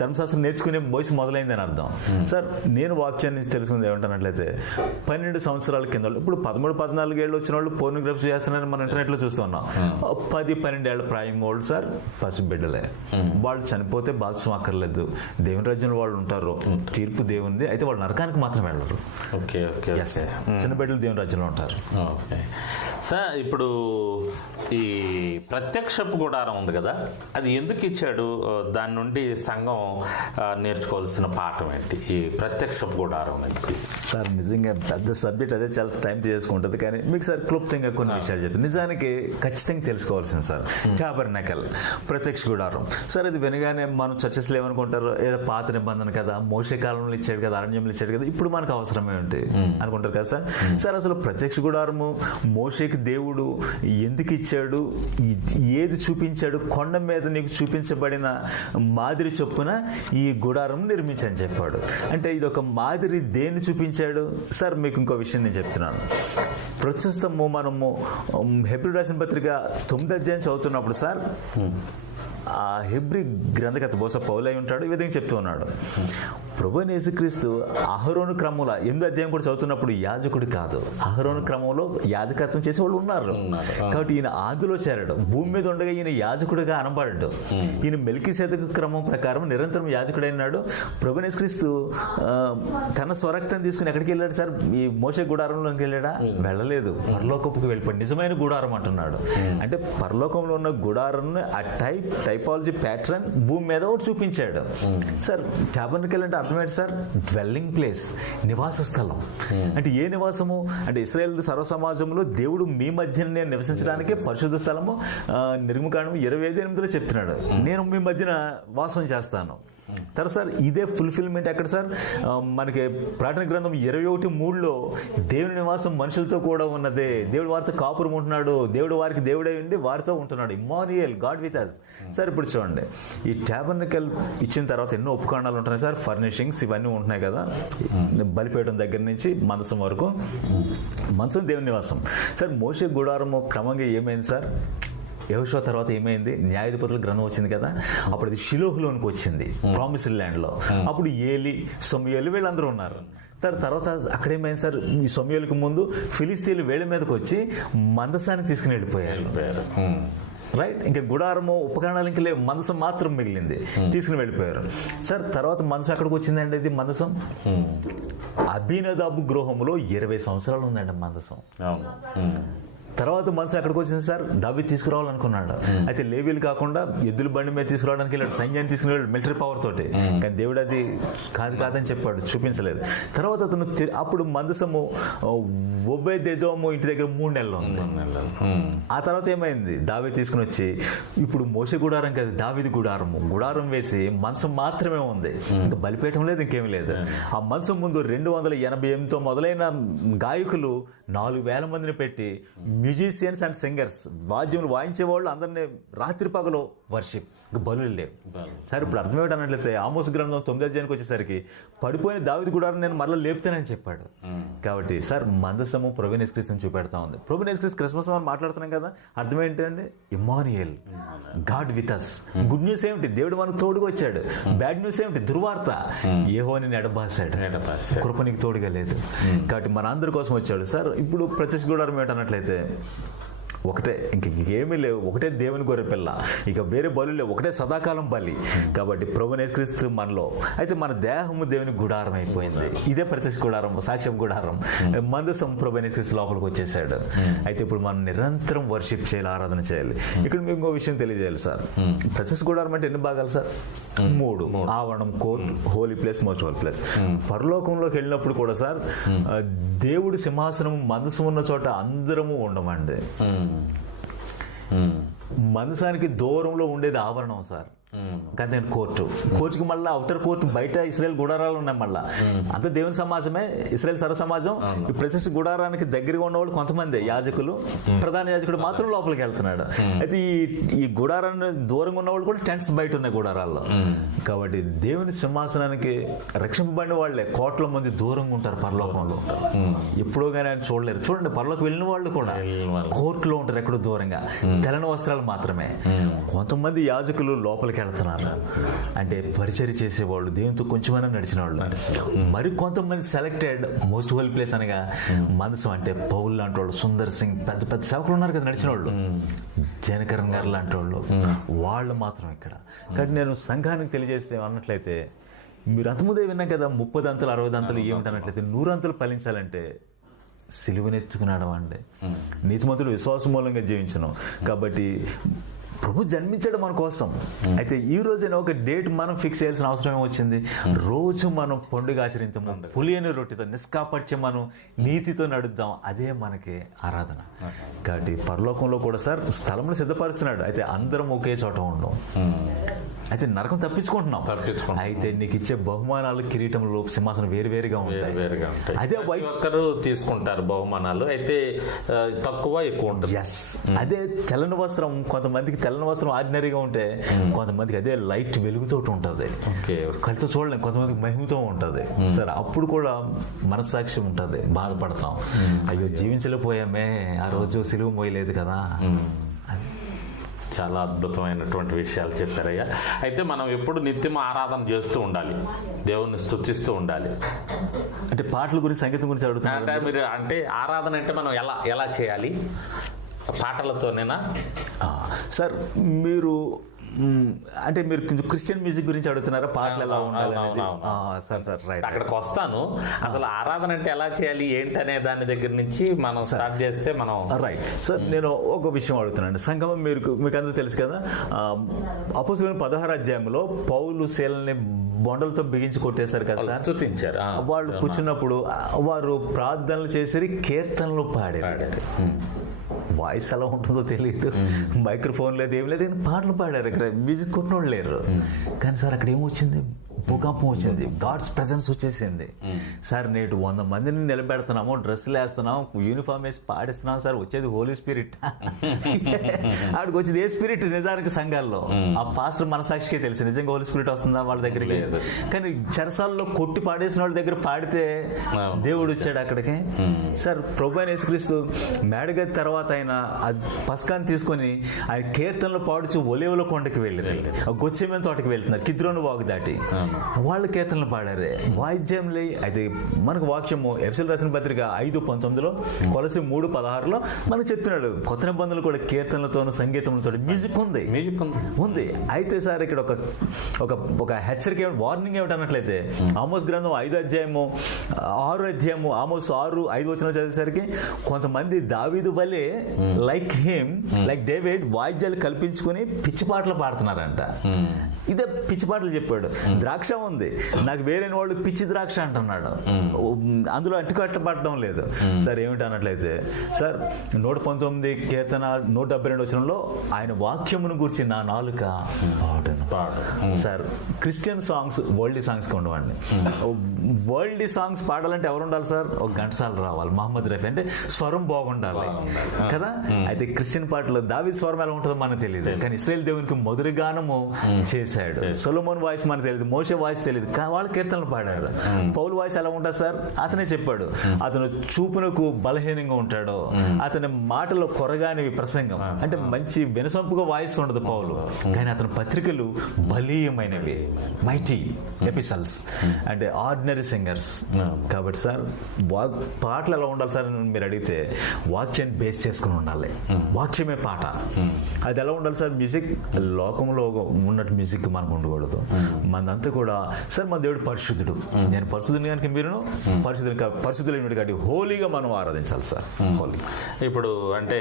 ధర్మశాస్త్రం నేర్చుకునే వయసు మొదలైందని అర్థం. సార్ నేను వాక్యాన్ని తెలుసుకుంది ఏమంటానట్లయితే 12 సంవత్సరాల కింద, ఇప్పుడు 13-14 ఏళ్ళు వచ్చిన వాళ్ళు పోర్నోగ్రఫీ చేస్తున్నారని మనం ఇంటర్నెట్లో చూస్తున్నాం. 10-12 ఏళ్ల ప్రాయం వాళ్ళు సార్ పసి బిడ్డలే. వాళ్ళు చనిపోతే బాప్తిసం అక్కర్లేదు, దేవుని రాజ్యంలో వాళ్ళు ఉంటారు, తీర్పు దేవునిది. అయితే వాళ్ళు నరకానికి మాత్రం వెళ్ళరు. చిన్న బిడ్డలు దేవుని రాజ్యంలో ఉంటారు. సార్ ఇప్పుడు ఈ ప్రత్యక్షపు గుడారం ఉంది కదా, అది ఎందుకు ఇచ్చాడు? దాని నుండి సంఘం నేర్చుకోవాల్సిన పాఠం ఏంటి ఈ ప్రత్యక్షపు గుడారం నుంచి? సార్ నిజంగా పెద్ద సబ్జెక్ట్, అదే చాలా టైం తీసుకుంటుంది. కానీ మీకు సార్ క్లుప్తంగా కొన్ని విషయాలు చెప్తాను. నిజానికి ఖచ్చితంగా తెలుసుకోవాల్సింది సార్ టాబర్నకల్, ప్రత్యక్ష గుడారం. సార్ ఇది వినగానే మనం చర్చస్లో ఏమనుకుంటారు, ఏదో పాత నిబంధన కదా, మోషే కాలంలో ఇచ్చాడు కదా, అరణ్యంలో ఇచ్చాడు కదా, ఇప్పుడు మనకు అవసరమే ఏంటి అనుకుంటారు కదా సార్. సార్ అసలు ప్రత్యక్ష గుడారము మోషేకి దేవుడు ఎందుకు ఇచ్చాడు, ఏది చూపించాడు? కొండ మీద నీకు చూపించబడిన మాదిరి చొప్పున ఈ గుడారం నిర్మించని చెప్పాడు. అంటే ఇది ఒక మాదిరి దేన్ని చూపించాడు సార్? మీకు ఇంకో విషయం నేను చెప్తున్నాను. ప్రస్తుతము మనము హెబ్రీ రాసిన పత్రిక 9వ అధ్యాయం చదువుతున్నప్పుడు సార్, ఆ హెబ్రీ గ్రంథకర్త బహుశా పౌలు అయి ఉంటాడు, ఈ విధంగా చెప్తూ ఉన్నాడు. ప్రభువైన యేసుక్రీస్తు అహరోను క్రమంలో 8వ అధ్యాయం కూడా చదువుతున్నప్పుడు యాజకుడు కాదు, అహరోను క్రమంలో యాజకత్వం చేసే వాళ్ళు ఉన్నారు. కాబట్టి ఈయన ఆదిలో చేరాడు, భూమి మీద ఉండగా ఈయన యాజకుడిగా అనబడ్డాడు. ఈయన మెల్కీసెదెకు క్రమం ప్రకారం నిరంతరం యాజకుడైనాడు. ప్రభువైన యేసుక్రీస్తు తన స్వరక్తం తీసుకుని ఎక్కడికి వెళ్ళాడు సార్? ఈ మోషే గుడారంలోకి వెళ్ళాడా? వెళ్ళలేదు, పరలోకపుకి వెళ్ళిపోయాడు. నిజమైన గుడారం అంటున్నాడు. అంటే పరలోకంలో ఉన్న గుడారం ఆ టైప్ టైపాలజీ ప్యాటర్న్ భూమి మీద ఒకటి చూపించాడు. సార్ టాబర్నకల్ అంటే అర్థం ఏంటి సార్? డ్వెల్లింగ్ ప్లేస్, నివాస స్థలం. అంటే ఏ నివాసము అంటే ఇశ్రాయేల్ సర్వ సమాజంలో దేవుడు మీ మధ్య నేను నివసించడానికి పరిశుద్ధ స్థలము నిర్గమకాండం 25:8 చెప్తున్నాడు, నేను మీ మధ్యన వాసం చేస్తాను. తర్వాత సార్ ఇదే ఫుల్ఫిల్మెంట్ ఎక్కడ సార్? మనకి ప్రకటన గ్రంథం 21:3 దేవుని నివాసం మనుషులతో కూడా ఉన్నదే, దేవుడు వారితో కాపురం ఉంటున్నాడు, దేవుడు వారికి దేవుడే ఉండి వారితో ఉంటున్నాడు, Emmanuel, God with us. Sir ఇప్పుడు చూడండి, ఈ టాబర్నకల్ ఇచ్చిన తర్వాత ఎన్నో ఉపకరణాలు ఉంటున్నాయి సార్, ఫర్నిషింగ్స్ ఇవన్నీ ఉంటున్నాయి కదా, బలిపీఠం దగ్గర నుంచి మందసం వరకు. మందసం దేవుని నివాసం. సార్ మోషే గుడారము క్రమంగా ఏమైంది సార్? యెహోషువ తర్వాత ఏమైంది? న్యాయాధిపతుల గ్రంథం వచ్చింది కదా, అప్పుడు అది షిలోహులోనికి వచ్చింది, ప్రామిస్డ్ ల్యాండ్లో. అప్పుడు ఏలి, సమూయేలు వీళ్ళందరూ ఉన్నారు. తర్వాత అక్కడ ఏమైంది సార్? ఈ సమూయేలుకి ముందు ఫిలిస్తీన్లు వేళ్ళ మీదకి వచ్చి మందసానికి తీసుకుని వెళ్ళిపోయారు. రైట్, ఇంకా గుడారము ఉపకరణాలు ఇంకా లేవు, మందసం మాత్రం మిగిలింది, తీసుకుని వెళ్ళిపోయారు. సార్ తర్వాత మందసం ఎక్కడికి వచ్చిందండి? ఇది మందసం అబీనదాబు గృహంలో 20 సంవత్సరాలు ఉందండి మందసం. తర్వాత మనసు ఎక్కడికి వచ్చింది సార్? దావీదు తీసుకురావాలనుకున్నాడు. అయితే లేవీలు కాకుండా ఎద్దుల బండి మీద తీసుకురావడానికి వెళ్ళాడు, సైన్యాన్ని తీసుకుని వెళ్ళాడు మిలిటరీ పవర్ తోటి. కానీ దేవుడు అది కాదని చెప్పాడు, చూపించలేదు. తర్వాత అతను అప్పుడు మందసము ఒబేదెదోము ఇంటి దగ్గర 3 నెలలు ఉంది. ఆ తర్వాత ఏమైంది? దావీదు తీసుకుని వచ్చి ఇప్పుడు మోషే గుడారం కాదు, దావీదు గుడారం వేసి మంచం మాత్రమే ఉంది, ఇంకా బలిపీఠం లేదు, ఇంకేమీ లేదు. ఆ మంచం ముందు 288 మొదలైన గాయకులు 4,000 మందిని పెట్టి, మ్యూజిషియన్స్ అండ్ సింగర్స్, వాద్యములు వాయించే వాళ్ళు అందరినీ రాత్రి పగలు వర్షిప్, బలులు లేవు. సార్ ఇప్పుడు అర్థం ఏమిటన్నట్లయితే ఆమోస్ గ్రంథం 9వ అధ్యాయానికి వచ్చేసరికి పడిపోయిన దావీదు గుడారం నేను మరలా లేపుతానని చెప్పాడు. కాబట్టి సార్ మందసము ప్రభువైన యేసుక్రీస్తుని చూపెడతా ఉంది. ప్రభువైన యేసుక్రీస్తు క్రిస్మస్ మనం మాట్లాడుతున్నాం కదా, అర్థం ఏంటంటే Emmanuel, God with us. Good news ఏమిటి? దేవుడు మనకు తోడుగా వచ్చాడు. బ్యాడ్ న్యూస్ ఏమిటి? దుర్వార్త, యెహోవాని ఎడబాసాడు, కృప నీకు తోడుగా లేదు. కాబట్టి మన అందరి కోసం వచ్చాడు. సార్ ఇప్పుడు ప్రత్యక్ష గుడారం ఏంటన్నట్లయితే ఒకటే, ఇంక ఏమీ లేవు, ఒకటే దేవుని గొర్రె పిల్ల, ఇక వేరే బలు లేవు, ఒకటే సదాకాలం బలి. కాబట్టి ప్రభువైన యేసుక్రీస్తు మనలో. అయితే మన దేహము దేవుని గుడారం అయిపోయింది. ఇదే ప్రత్యక్ష గుడారం, సాక్ష్యం గుడారం. మందసం ప్రభువైన యేసుక్రీస్తు లోపలికి వచ్చేసాడు. అయితే ఇప్పుడు మనం నిరంతరం వర్షిప్ చేయాలి, ఆరాధన చేయాలి. ఇక్కడ మీకు ఇంకో విషయం తెలియజేయాలి సార్. ప్రత్యక్ష గుడారం అంటే ఎన్ని భాగాలు సార్? 3. ఆవరణం, court, holy place, most holy place. పరలోకంలోకి వెళ్ళినప్పుడు కూడా సార్ దేవుడి సింహాసనం మందసం ఉన్న చోట అందరము ఉండమండి. మందసానికి దూరంలో ఉండేది ఆవరణం సార్, కానీ కోర్టుకి మళ్ళీ అవుటర్ కోర్టు బయట ఇశ్రాయేల్ గుడారాలు ఉన్నాయి. మళ్ళీ అంత దేవుని సమాజమే, ఇశ్రాయేల్ సర్వ సమాజం. ఈ ప్రత్యక్ష గుడారానికి దగ్గరగా ఉన్నవాళ్ళు కొంతమంది యాజకులు, ప్రధాన యాజకుడు మాత్రం లోపలికి వెళ్తున్నాడు. అయితే ఈ గుడారాన్ని దూరంగా ఉన్నవాళ్ళు కూడా టెంట్స్ బయట ఉన్నాయి గుడారాల్లో. కాబట్టి దేవుని సింహాసనానికి రక్షింపబడిన వాళ్ళే కోట్ల మంది దూరంగా ఉంటారు, పరలోకంలో ఎప్పుడో కానీ ఆయన చూడలేరు. చూడండి, పరలోకి వెళ్ళిన వాళ్ళు కూడా కోర్టులో ఉంటారు, ఎక్కడో దూరంగా, తెల్లని వస్త్రాలు మాత్రమే. కొంతమంది యాజకులు లోపలికి వెళ్తున్నారు, అంటే పరిచర్య చేసేవాళ్ళు, దేవునితో కొంచెమైనా నడిచిన వాళ్ళు. మరి కొంతమంది సెలెక్టెడ్, మోస్ట్ హోలీ ప్లేస్ అనగా మనసు, అంటే పౌల్ లాంటి వాళ్ళు, సుందర్ సింగ్, పెద్ద పెద్ద సేవకులు ఉన్నారు కదా నడిచిన వాళ్ళు, జనకరణ్ గారు లాంటి వాళ్ళు మాత్రం ఇక్కడ. కానీ నేను సంఘానికి తెలియజేస్తే అన్నట్లయితే, మీరు అంతముందే విన్నాం కదా, 30 అంతలు 60 అంతలు ఏమిటన్నట్లయితే 100 అంతలు ఫలించాలంటే సిలువనెత్తుకున్నాడు అండి. నీతిమంతుడు విశ్వాసం మూలంగా జీవించను. కాబట్టి ప్రభు జన్మించాడు మన కోసం. అయితే ఈ రోజైనా ఒక డేట్ మనం ఫిక్స్ చేయాల్సిన అవసరం వచ్చింది. రోజు మనం పండుగ ఆచరించము, పులియని రొట్టెతో నిష్కాపట్యం మనం నీతితో నడుద్దాం, అదే మనకి ఆరాధన. కాబట్టి పరలోకంలో కూడా సార్ స్థలంలో సిద్ధపరుస్తున్నాడు. అయితే అందరం ఒకే చోట ఉండం, అయితే నరకం తప్పించుకుంటున్నాం. అయితే నీకు ఇచ్చే బహుమానాలు, కిరీటంలో, సింహాసనం వేరువేరుగా ఉంటాయి. అదే ఒక్కరు తీసుకుంటారు బహుమానాలు, అయితే తక్కువ ఎక్కువ ఉంటుంది. అదే తెల్లని వస్త్రం, కొంతమందికి తెల్లని వస్త్రం ఆర్డినరీగా ఉంటే, కొంతమందికి అదే లైట్ వెలుగుతో ఉంటుంది, కళ్ళతో చూడలేం, కొంతమందికి మహిమతో ఉంటుంది. సరే అప్పుడు కూడా మనస్సాక్ష్యం ఉంటుంది, బాధపడతాం, అయ్యో జీవించలేకపోయామే, ఆ రోజు సిలువ మోయలేదు కదా. చాలా అద్భుతమైనటువంటి విషయాలు చెప్పారయ్యా. అయితే మనం ఎప్పుడు నిత్యం ఆరాధన చేస్తూ ఉండాలి, దేవుణ్ణి స్తుతిస్తూ ఉండాలి. అంటే పాటల గురించి, సంగీతం గురించి అడుగుతున్నారు అంటే మీరు, అంటే ఆరాధన అంటే మనం ఎలా చేయాలి? పాటలతోనేనా సార్? మీరు అంటే మీరు క్రిస్టియన్ మ్యూజిక్ గురించి అడుగుతున్నారా, పాటలు ఎలా ఉండాలి అనేది? సార్ రైట్, అక్కడికి వస్తాను. అసలు ఆరాధన అంటే ఎలా చేయాలి ఏంటనే దాని దగ్గర నుంచి మనం స్టార్ట్ చేస్తే మనం రైట్. సార్ నేను ఒక విషయం అడుగుతున్నాను. సంగమం మీకు అందరూ తెలుసు కదా, అపోస్తలుల 16వ అధ్యాయంలో పౌలు శీలని బొండలతో బిగించి కొట్టేశారు కదా, స్తుతించారు. వాళ్ళు కూర్చున్నప్పుడు వారు ప్రార్థనలు చేసి కీర్తనలు పాడారు. వాయిస్ ఎలా ఉంటుందో తెలియదు, మైక్రోఫోన్ లేదు, ఏం లేదు, పాటలు పాడారు. ఇక్కడ మ్యూజిక్ కొన్నోళ్ళు లేరు. కానీ సార్ అక్కడ ఏమొచ్చింది, భూకంపం వచ్చింది, గాడ్స్ ప్రెజెన్స్ వచ్చేసింది. సార్ నేటి 100 మందిని నిలబెడుతున్నాము, డ్రెస్సులు వేస్తున్నాం, యూనిఫామ్ వేసి పాడిస్తున్నాం సార్, వచ్చేది హోలీ స్పిరిట్. ఆడికి వచ్చేది ఏ స్పిరిట్ నిజానికి సంఘాల్లో? ఆ పాస్టర్ మనసాక్షికే తెలుసు నిజంగా హోలీ స్పిరిట్ వస్తుందా వాళ్ళ దగ్గరికి. కానీ చెరసాల్లో కొట్టి పాడేసిన వాళ్ళ దగ్గర పాడితే దేవుడు వచ్చాడు అక్కడికి. సార్ ప్రభు అయిన యేసుక్రీస్తు మేడగది తర్వాత ఆయన పస్కాన్ని తీసుకొని ఆయన కీర్తనలు పాడుచు ఒలీవల కొండకి వెళ్ళారు, గొచ్చెమెన తోటకి వెళ్తున్నారు, కిద్రోను వాగు దాటి వాళ్ళు కీర్తనలు పాడారు. వాయిద్యంలో అయితే మనకు వాక్యము ఎఫెసీయులకు రాసిన పత్రిక 5:19 కొలస్సీ 3:16 మనకు చెప్తున్నాడు, కొత్త నిబంధనలు కూడా కీర్తనలతోనూ సంగీతంతో మ్యూజిక్ ఉంది. అయితే సార్ ఇక్కడ ఒక హెచ్చరిక, వార్నింగ్ ఏమిటన్నట్లయితే ఆమోస్ గ్రంథం 5వ అధ్యాయము 6వ అధ్యాయము ఆమోస్ 6:5 చదివేసరికి కొంతమంది దావీదు వలె లైక్ డేవిడ్ వాయిద్యాలు కల్పించుకుని పిచ్చి పాటలు పాడుతున్నారంట. ఇదే పిచ్చి పాటలు చెప్పాడు. ద్రాక్ష ఉంది, నాకు వేరే వాళ్ళు పిచ్చి ద్రాక్ష అంటున్నాడు, అందులో అట్టుకట్ట పడడం లేదు. సార్ ఏమిటి అన్నట్లయితే సార్ 119 కీర్తన 172 వచనంలో ఆయన వాక్యమును గురించి నా నాలుక sir Christian songs world songs ఉండవండి. వరల్డ్ సాంగ్స్ పాడాలంటే ఎవరు ఉండాలి సార్? ఒక ఘంటసాల రావాలి, మహమ్మద్ రఫీ, అంటే స్వరం బాగుండాలి కదా. అయితే క్రిస్టియన్ పాటలు దావీదు స్వరం ఎలా ఉంటుందో మనకు తెలియదు, కానీ ఇశ్రాయేలు దేవునికి మధుర గానము చేశాడు. సొలొమోన్ వాయిస్ మనకు తెలియదు, మోషే వాయిస్ తెలియదు, వాళ్ళ కీర్తనలు పాడారు. పౌలు వాయిస్ ఎలా ఉంటుంది సార్? అతనే చెప్పాడు, అతను చూపునకు బలహీనంగా ఉంటాడు, అతని మాటలో కొరగానివి ప్రసంగం, అంటే మంచి వినసొంపుగా వాయిస్ ఉండదు పౌలు, కానీ అతని పత్రికలు బలీయమైనవి, మైటీ ఎపిసల్స్ అంటే ఆర్డినరీ సింగర్స్. కాబట్టి సార్ పాటలు ఎలా ఉండాలి సార్ అని మీరు అడిగితే వాక్యాన్ని బేస్ చేసుకుని ఉండాలి, వాక్యమే పాట. అది ఎలా ఉండాలి సార్? మ్యూజిక్ లోకంలో ఉన్నట్టు మ్యూజిక్ మనకు ఉండకూడదు. మనంతా కూడా సార్ మన దేవుడు పరిశుద్ధుడు, నేను పరిశుద్ధుని కనుక మీరును పరిశుద్ధులైనడు కాబట్టి హోలీగా మనం ఆరాధించాలి సార్. హోలీ ఇప్పుడు అంటే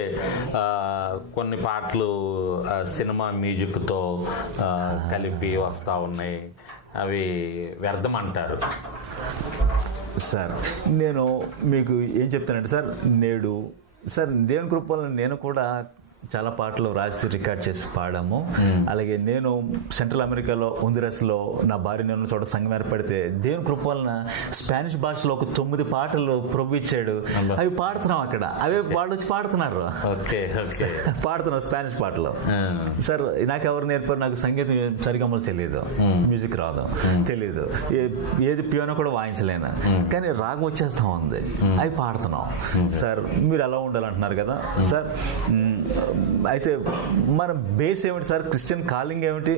కొన్ని పాటలు సినిమా మ్యూజిక్తో కలిపి వస్తూ ఉన్నాయి, అవి వ్యర్థం అంటారు సార్. నేను మీకు ఏం చెప్తానంటే సార్, నేడు సార్ దేవుని కృపలో నేను కూడా చాలా పాటలు రాసి రికార్డ్ చేసి పాడాము. అలాగే నేను సెంట్రల్ అమెరికాలో హొందురస్లో నా భార్య నేను చోట సంఘం ఏర్పడితే దేవుని కృప వలన స్పానిష్ భాషలో ఒక 9 పాటలు ప్రభు ఇచ్చాడు, అవి పాడుతున్నాం అక్కడ, అవే వాళ్ళు వచ్చి పాడుతున్నారు, పాడుతున్నారు స్పానిష్ పాటలు. సార్ నాకు ఎవరు నేర్పారు? నాకు సంగీతం సరిగమలు తెలియదు, మ్యూజిక్ రాదు, తెలియదు, ఏది పియానో కూడా వాయించలేను, కానీ రాగం వచ్చేస్తా ఉంది, అవి పాడుతున్నాం. సార్ మీరు ఎలా ఉండాలంటున్నారు కదా సార్. అయితే మన బేస్ ఏమిటి సార్? క్రిస్టియన్ కాలింగ్ ఏమిటి?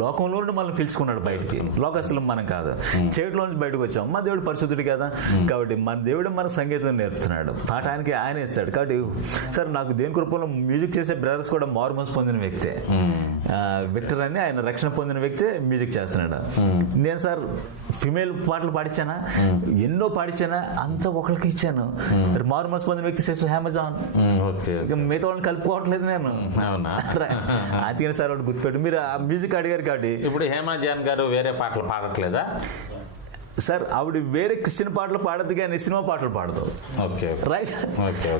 లోకంలో నుండి మనల్ని పిలుచుకున్నాడు బయటికి, లోకస్తులం మనం కాదు, చేతిలో నుంచి బయటకు వచ్చాం. మా దేవుడు పరిశుద్ధుడు కదా, కాబట్టి మన దేవుడు మన సంగీతం నేర్పుతున్నాడు, పాఠానికి ఆయన ఇస్తాడు. కాబట్టి సార్ నాకు దేని కృపలో మ్యూజిక్ చేసే బ్రదర్స్ కూడా మారుమనసు పొందిన వ్యక్తే, విక్టర్ అని ఆయన రక్షణ పొందిన వ్యక్తే మ్యూజిక్ చేస్తున్నాడు. నేను సార్ ఫిమేల్ పాటలు పాడించానా, ఎన్నో పాడించానా, అంతా ఒకరికి ఇచ్చాను. మారుమనసు పొందిన వ్యక్తి సిస్టర్ హేమజాన్, మిగతా వాళ్ళని కలుపుకోవట్లేదు నేను. అందుకని సార్ వాళ్ళు గుర్తుపెట్టు, మీరు ఆ మ్యూజిక్ అడిగారు కాబట్టి. ఇప్పుడు హేమజాన్ గారు వేరే పాటలు పాడట్లేదా సార్? ఆవిడ వేరే క్రిస్టియన్ పాటలు పాడదు కానీ సినిమా పాటలు పాడదు, రైట్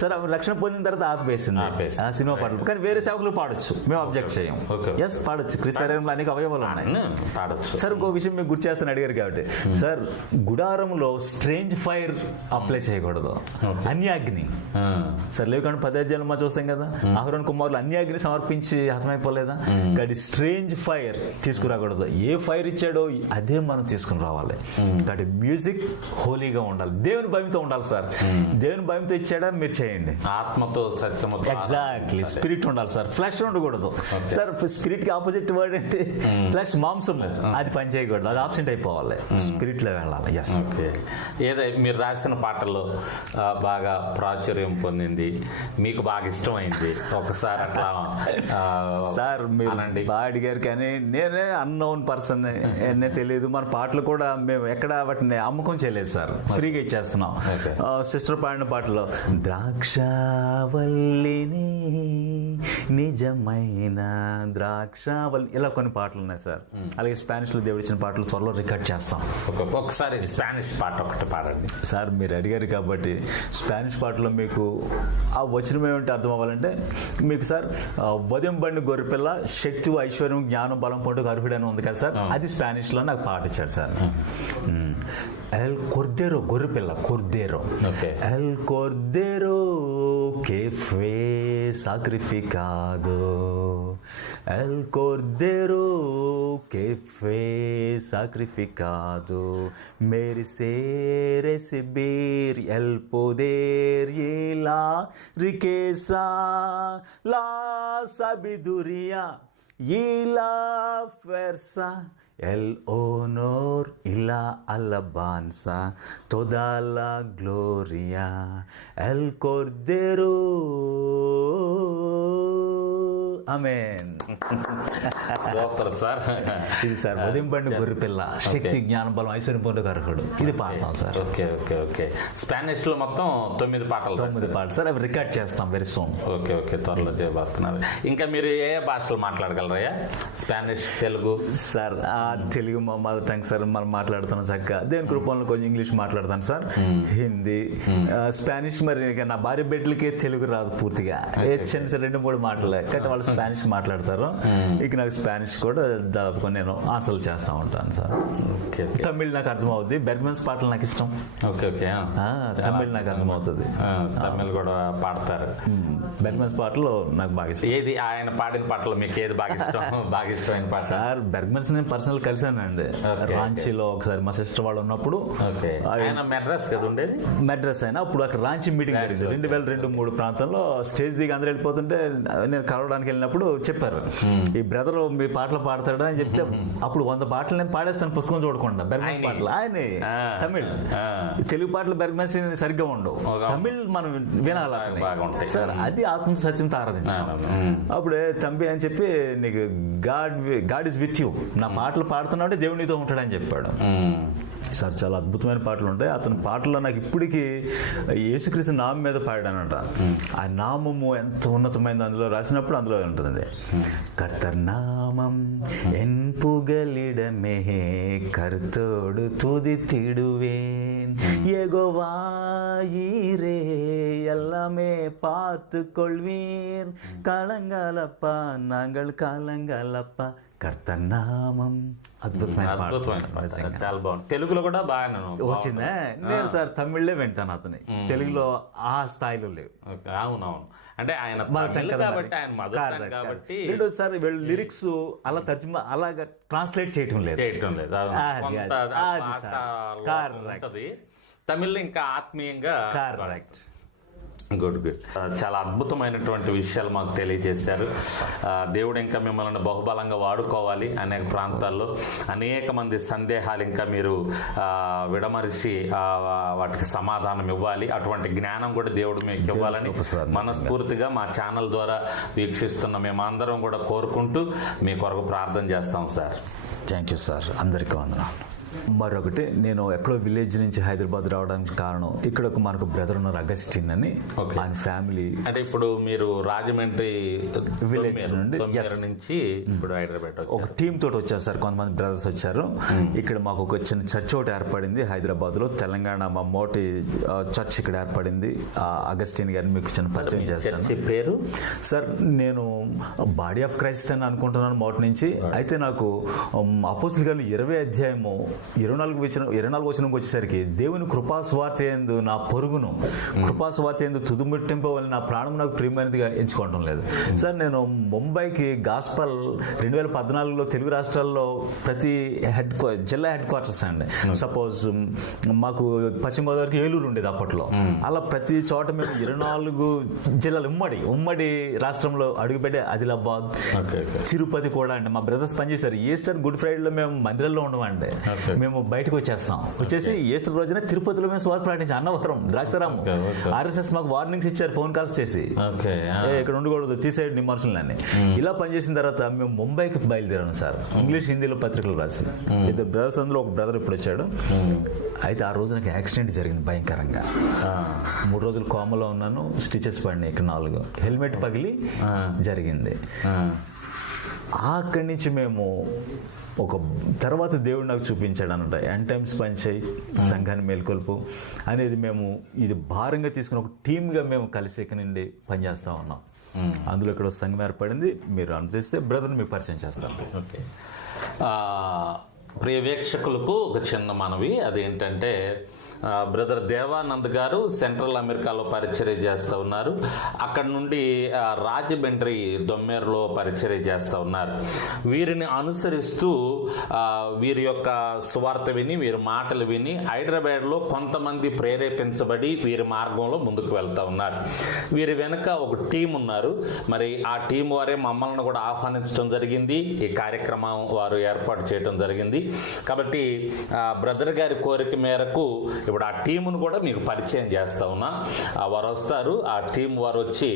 సార్. ఆవిడ రక్షణ పొందిన తర్వాత ఆపేసింది సినిమా పాటలు, కానీ వేరే సేవకులు పాడొచ్చు, మేము అబ్జెక్ట్ చేయం. ఎస్ పాడొచ్చు, క్రీస్తు శరీరంలో అనేక అవయవాలు ఉన్నాయి, పాడొచ్చు. సార్ ఇంకో విషయం మీకు గుర్తు చేస్తాను అడిగారు కాబట్టి, సార్ గుడారంలో స్ట్రేంజ్ ఫైర్ అప్లై చేయకూడదు, అన్యాగ్ని. సార్ లేకుండా 10 అధ్యాయాలు మనం చూస్తాం కదా, అహరోను కుమారులు అన్యాగ్ని సమర్పించి హతమైపోలేదా? కాబట్టి స్ట్రేంజ్ ఫైర్ తీసుకురాకూడదు, ఏ ఫైర్ ఇచ్చాడో అదే మనం తీసుకుని రావాలి. కాబట్టి మ్యూజిక్ హోలీగా ఉండాలి, దేవుని భయంతో ఉండాలి సార్. దేవుని భయంతో ఇచ్చాడా మీరు చేయండి, ఆత్మతో సత్యముతో. ఎగ్జాక్ట్లీ, స్పిరిట్ ఉండాలి సార్, ఫ్లెష్ ఉండకూడదు సార్. స్పిరిట్ కి ఆపోజిట్ వర్డ్ అంటే ఫ్లెష్, మాంసము, అది పని చేయకూడదు, అది ఆబ్సెంట్ అయిపోవాలి, స్పిరిట్ లో వెళ్ళాలి. ఎస్. ఓకే. మీరు రాసిన పాటల్లో బాగా ప్రాచుర్యం పొందింది, మీకు బాగా ఇష్టమైంది ఒకసారి అట్లా సార్ మీరు బాగా అడిగారు, కానీ నేనే అన్నోన్ పర్సన్, ఎన్నే తెలియదు. మన పాటలు కూడా మేము ఎక్కడ వాటిని అమ్మకం చేయలేదు సార్, ఫ్రీగా ఇచ్చేస్తున్నాం. సిస్టర్ పాడిన పాటలో ద్రాక్షావల్లిని నిజమైన ద్రాక్షావల్లి, ఇలా కొన్ని పాటలు ఉన్నాయి సార్. అలాగే స్పానిష్ లో దేవుడిచ్చిన పాటలు త్వరలో రికార్డ్ చేస్తాం. ఒకసారి స్పానిష్ పాట ఒకటి పాడండి సార్. మీరు అడిగారు కాబట్టి స్పానిష్ పాటలో మీకు ఆ వచనం ఏమిటి అర్థం అవ్వాలంటే మీకు సార్, ఉదయం బండి గొర్రెపిల్ల శక్తి ఐశ్వర్యం జ్ఞానం బలం పొందుకు అర్హుడు అని ఉంది కదా సార్, అది స్పానిష్ లో నాకు పాట ఇచ్చాడు సార్. ఎల్ కొర్దేరో, గొర్రెపిల్ల, కొర్దేరో. ఎల్ కొర్దేరో que fue sacrificado, el cordero que fue sacrificado, merece recibir el poder y la riqueza, la sabiduría y la fuerza, el honor y la alabanza, toda la gloria, el Cordero. ఆమేన్. Super sir. ఇది sir ఉదయం బండి గొర్రెపిల్ల శక్తి జ్ఞానం బలం ఐశ్వర్యం పొందుకు అర్హుడు, ఇది పాడతాం sir. Okay okay okay. Spanish లో మొత్తం 9 పాటలు. 9 పాటలు సార్, అవి రికార్డ్ చేస్తాం వెరీ సూన్. ఓకే ఓకే, త్వరలో చేయబోతున్నారు. ఇంకా మీరు ఏ భాషలు మాట్లాడగలరయ్యా? స్పానిష్, తెలుగు? సార్ తెలుగు మా మదర్ టంగ్ సార్, మనం మాట్లాడుతున్నాం చక్కగా. దేని రూపంలో కొంచెం ఇంగ్లీష్ మాట్లాడతాను సార్, హిందీ, స్పానిష్. మరి నా భార్య బిడ్డలకి తెలుగు రాదు పూర్తిగా, చిన్న 2-3 మాటలే, కానీ వాళ్ళు స్పానిష్ మాట్లాడతారు. ఇక నాకు స్పానిష్ కూడా దాదాపు నేను ఆన్సర్లు చేస్తూ ఉంటాను సార్. తమిళ్ నాకు అర్థం అవుతుంది, బెర్గ్మన్స్ పాటలు నాకు ఇష్టం. Okay okay. తమిళ్ నాకు అర్థం అవుతుంది, తమిళ్ కూడా పాడతారు. బెర్గ్మన్స్ పాటలు నాకు బాగా ఇష్టం. ఏది ఆయన పాడిన పాటలు మీకు ఏది బాగా ఇష్టం? బాగా ఇష్టమైన పాట సార్ బెర్గ్మన్స్ నేను పర్సనల్ కలిసానండి రాంచీలో ఒకసారి, మా సిస్టర్ వాళ్ళు ఉన్నప్పుడు. మెడ్రాస్ కదా ఉండేది, మెడ్రాస్ అయినా అప్పుడు అక్కడ రాంచీ మీటింగ్ జరిగింది 2002-2003 ప్రాంతంలో. స్టేజ్ దిగి అందరూ వెళ్ళిపోతుంటే నేను కలవడానికి వెళ్ళినప్పుడు చెప్పారు, ఈ బ్రదర్ మీ పాటలు పాడతాడా అని చెప్తే, అప్పుడు 100 పాటలు నేను పాడేస్తాను పుస్తకం చూడకుండా. బెర్గ్మన్స్ పాటలు ఆయన తమిళ్, తెలుగు పాటలు బెర్గ్మన్స్ సరిగ్గా ఉండవు, తమిళ్ మనం వినాలి సార్. అది ఆత్మ సత్యంతో ఆరాధించాను. అప్పుడే తంబి అని చెప్పి, నీకు గాడ్ ఇస్ విత్ యూ, నా పాటలు పాడుతున్నావు అంటే దేవునితో ఉంటాడని చెప్పాడు సార్. చాలా అద్భుతమైన పాటలు ఉంటాయి అతని పాటల్లో. నాకు ఇప్పటికీ యేసుక్రీస్తు నామం మీద పాడానంట. ఆ నామము ఎంత ఉన్నతమైంది అందులో రాసినప్పుడు అందులో ఉంటుందండి. కర్తర్ నామం ఎన్ పుగలిడమే కర్తోడు துதித்திடுவேன் யெகோவாயிரே எல்லாமே பார்த்து கொள்வீர் கலங்கலப்பா நாங்கள் கலங்கலப்பா కర్తనామం. అద్భుతమైన చాలా బాగుంది. తెలుగులో కూడా బాగా వచ్చిందే. నేను సార్ తమిళ్లే వింటాను అతని, తెలుగులో ఆ స్థాయిలో లేవు. అవునవును, అంటే ఆయన కాబట్టి సార్ లిరిక్స్ అలా తర్జుమా అలాగా ట్రాన్స్లేట్ చేయటం లేదు. తమిళ్లో ఇంకా ఆత్మీయంగా. కరెక్ట్. Good good. చాలా అద్భుతమైనటువంటి విషయాలు మాకు తెలియజేశారు. దేవుడు ఇంకా మిమ్మల్ని బహుబలంగా వాడుకోవాలి. అనేక ప్రాంతాల్లో అనేక మంది సందేహాలు ఇంకా మీరు విడమరిచి వాటికి సమాధానం ఇవ్వాలి. అటువంటి జ్ఞానం కూడా దేవుడు మీకు ఇవ్వాలని మనస్ఫూర్తిగా మా ఛానల్ ద్వారా వీక్షిస్తున్న మేమందరం కూడా కోరుకుంటూ మీ కొరకు ప్రార్థన చేస్తాం సార్. Thank you sir. అందరికీ వందనాలు. మరొకటి, నేను ఎక్కడో విలేజ్ నుంచి హైదరాబాద్ రావడానికి కారణం, ఇక్కడ ఒక మనకు బ్రదర్ ఉన్నారు అగస్టిన్ అని, ఆయన ఫ్యామిలీ. అంటే ఇప్పుడు మీరు రాజమండ్రి విలేజ్ నుండి ఇప్పుడు హైదరాబాద్ ఒక టీమ్ తోటి వచ్చారు సార్, కొంతమంది బ్రదర్స్ వచ్చారు. ఇక్కడ మాకు ఒక చిన్న చర్చ్ ఒకటి ఏర్పడింది హైదరాబాద్ లో. తెలంగాణ మా మోటి చర్చ్ ఇక్కడ ఏర్పడింది. అగస్టిన్ గారిని మీకు చిన్న పరిచయం చేస్తాను. పేరు సార్, నేను బాడీ ఆఫ్ క్రైస్ట్ అని అనుకుంటున్నాను మొదటి నుంచి. అయితే నాకు అపోస్తుల గారు 20వ అధ్యాయము 24 వచనంకి వచ్చేసరికి దేవుని కృపా సువార్త యందు నా పొరుగును కృపా సువార్త యందు తుదిముట్టింపవలని నా ప్రాణం నాకు ప్రియమైనదిగా ఎంచుకోవడం లేదు. సార్ నేను ముంబైకి గాస్పల్ 2014లో తెలుగు రాష్ట్రాల్లో ప్రతి జిల్లా హెడ్ క్వార్టర్స్ అండి. సపోజ్ మాకు పశ్చిమ గోదావరికి ఏలూరు ఉండేది అప్పట్లో. అలా ప్రతి చోట మేము 24 జిల్లాలు ఉమ్మడి రాష్ట్రంలో అడుగుపెట్టే ఆదిలాబాద్, తిరుపతి కూడా అండి. మా బ్రదర్స్ పనిచేశారు. ఈస్టర్ గుడ్ ఫ్రైడేలో మేము మందిరాల్లో ఉండమండి. మేము బయటకు వచ్చేసి ఈస్టర్ రోజున తిరుపతిలో మేము సువార్త ప్రకటించాం. అన్నవరం, ద్రాక్షారామం. RSS మాకు వార్నింగ్స్ ఇచ్చారు ఫోన్ కాల్స్ చేసి, ఇక్కడ ఉండకూడదు, తీసేయండి నీ మనుషులని. ఇలా పనిచేసిన తర్వాత మేము ముంబైకి బయలుదేరాను సార్. ఇంగ్లీష్, హిందీలో పత్రికలు రాసి. ఇద్దరు బ్రదర్స్, అందులో ఒక బ్రదర్ ఇప్పుడు వచ్చాడు. అయితే ఆ రోజు నాకు యాక్సిడెంట్ జరిగింది భయంకరంగా. 3 రోజులు కోమలో ఉన్నాను. స్టిచెస్ పడినాయి ఇక్కడ 4. హెల్మెట్ పగిలి జరిగింది. అక్కడి నుంచి మేము తర్వాత దేవుడు నాకు చూపించాడు అనమాట. ఎండ్ టైమ్స్ పనిచేయి, సంఘాన్ని మేల్కొల్పు అనేది మేము ఇది భారంగా తీసుకుని ఒక టీమ్గా మేము కలిసి ఇక్కడ నుండి పనిచేస్తూ ఉన్నాం. అందులో ఇక్కడ సంఘం ఏర్పడింది. మీరు అనుసరిస్తే బ్రదర్ని మీకు పరిచయం చేస్తాను. ఓకే. ప్రియ వీక్షకులకు ఒక చిన్న మనవి, అదేంటంటే బ్రదర్ దేవానంద్ గారు సెంట్రల్ అమెరికాలో పరిచర్య చేస్తూ ఉన్నారు. అక్కడ నుండి రాజమండ్రి దొమ్మేరులో పరిచర్య చేస్తూ ఉన్నారు. వీరిని అనుసరిస్తూ వీరి యొక్క సువార్త విని, వీరి మాటలు విని హైదరాబాద్లో కొంతమంది ప్రేరేపించబడి వీరి మార్గంలో ముందుకు వెళ్తూ ఉన్నారు. వీరి వెనుక ఒక టీం ఉన్నారు. మరి ఆ టీం వారే మమ్మల్ని కూడా ఆహ్వానించడం జరిగింది. ఈ కార్యక్రమం వారు ఏర్పాటు చేయడం జరిగింది. కాబట్టి బ్రదర్ గారి కోరిక మేరకు ఇప్పుడు ఆ టీమును కూడా మీకు పరిచయం చేస్తా ఉన్నా. వారు వస్తారు. ఆ టీం వారు వచ్చి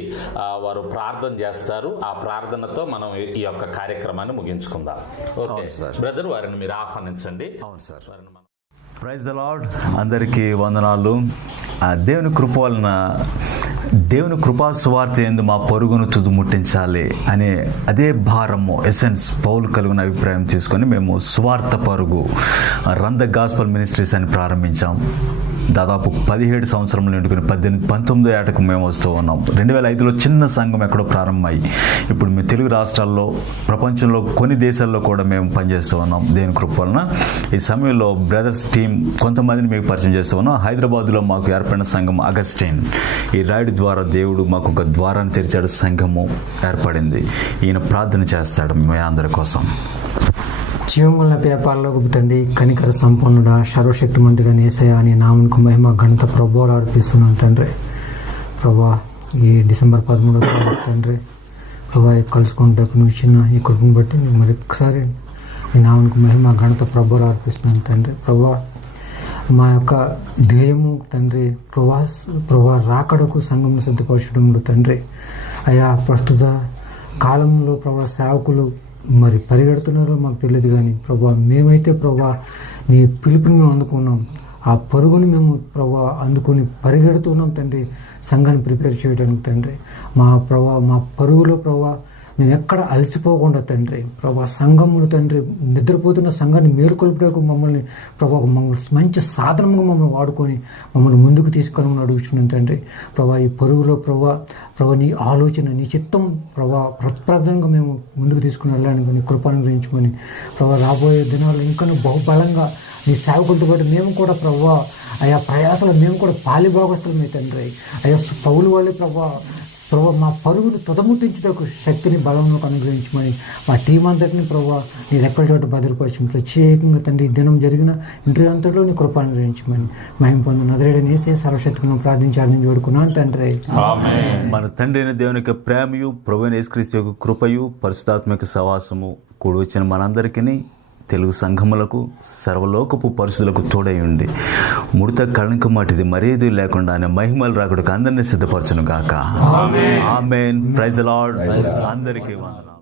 వారు ప్రార్థన చేస్తారు. ఆ ప్రార్థనతో మనం ఈ యొక్క కార్యక్రమాన్ని ముగించుకుందాం. ఓకే బ్రదర్, వారిని మీరు ఆహ్వానించండి. అవును సార్. Praise the lord. అందరికీ వందనాలు. దేవుని కృప వలన దేవుని కృపా సువార్త యందు మా పొరుగును తుదిముట్టించాలి అనే అదే భారము ఎసెన్స్ పౌలు కలిగిన అభిప్రాయం తీసుకొని మేము సువార్త పరుగు రన్ ద గాస్పల్ మినిస్ట్రీస్ అని ప్రారంభించాం. దాదాపు 17 సంవత్సరములు నిండుకుని 19 ఏటకు మేము వస్తూ ఉన్నాం. 2005లో చిన్న సంఘం ఎక్కడో ప్రారంభమై ఇప్పుడు మేము తెలుగు రాష్ట్రాల్లో, ప్రపంచంలో కొన్ని దేశాల్లో కూడా మేము పనిచేస్తూ ఉన్నాం దేవుని కృప వలన. ఈ సమయంలో బ్రదర్స్ టీం కొంతమందిని మీకు పరిచయం చేస్తూ ఉన్నాం. హైదరాబాద్లో మాకు ఏర్పడిన సంఘం అగస్టిన్. ఈ రైడ్ ద్వారా దేవుడు మాకు ఒక ద్వారాన్ని తెరిచాడు. సంఘము ఏర్పడింది. ఈయన ప్రార్థన చేస్తాడు మీ అందరి కోసం. జీవముల పేపాలకు తండ్రి, కనికర సంపన్నుడ, సర్వశక్తి మంత్రుడని యేసయ్య నీ నామమునకు మహిమ ఘనత ప్రభువులు అర్పిస్తున్నాం తండ్రి. ప్రభా, ఈ డిసెంబర్ 13వ తారీఖు తండ్రి ప్రభా కలుసుకుంటే నువ్వు ఇచ్చిన ఈ కృపను బట్టి నేను మరొకసారి ఈ నామమునకు మహిమ ఘనత ప్రభువులు అర్పిస్తున్నాను తండ్రి. ప్రభా, మా యొక్క ధ్యేయము తండ్రి ప్రభా రాకడకు సంఘమును సిద్ధపరచడంలో తండ్రి. అయా ప్రస్తుత కాలంలో ప్రభా సేవకులు మరి పరిగెడుతున్నారో మాకు తెలియదు, కానీ ప్రభా మేమైతే ప్రభా నీ పిలుపుని మేము అందుకున్నాం. ఆ పరుగుని మేము ప్రభా అందుకొని పరిగెడుతున్నాం తండ్రి, సంఘాన్ని ప్రిపేర్ చేయడానికి తండ్రి. మా పరుగులో ప్రభా మేము ఎక్కడ అలసిపోకుండా తండ్రి ప్రభా సంఘములు తండ్రి నిద్రపోతున్న సంఘాన్ని మేలుకొల్పడానికి మమ్మల్ని మంచి సాధనంగా మమ్మల్ని వాడుకొని మమ్మల్ని ముందుకు తీసుకొని అడుగుతున్నాం తండ్రి. ప్రభా ఈ పరుగులో ప్రభా నీ ఆలోచన, నీ చిత్తం ప్రభా ప్రతిప్రదంగా మేము ముందుకు తీసుకుని వెళ్ళడానికి నీ కృపను గురించుకొని ప్రభా రాబోయే దినాల్లో ఇంకా బహుబలంగా నీ సేవకులతో పాటు మేము కూడా ప్రభా ఆయా ప్రయాసాలు మేము కూడా పాలిభాగస్తులమే తండ్రి. అయా పౌలు వాళ్ళే ప్రభా మా పరుగును తుదముట్టించుటకు శక్తిని బలంలో అనుగ్రహించమని మా టీం అంతటిని ప్రభా నీ రెక్కల చోట భద్రపరిచి ప్రత్యేకంగా తండ్రి దినం జరిగిన ఇంటర్వ్యూ అంతట్లో నీ కృప అనుగ్రహించమని మహిమ పొందిన నజరేయుడైన యేసయ్య సర్వశక్తిని ప్రార్థించాలని వేడుకున్నాను తండ్రి. మన తండ్రి అయిన దేవుని యొక్క ప్రేమయు, ప్రభువైన యేసుక్రీస్తు యొక్క కృపయు, పరిశుద్ధాత్మక సహవాసము కూడి వచ్చిన మనందరికీ, తెలుగు సంఘములకు, సర్వలోకపు పరిస్థితులకు తోడై ఉండి ముడత కళంక మాటిది మరేది లేకుండా ఆయన మహిమలు రాకుడికి అందరినీ సిద్ధపరచును గాక. ఆమేన్. Praise the Lord. అందరికీ వందనాలు.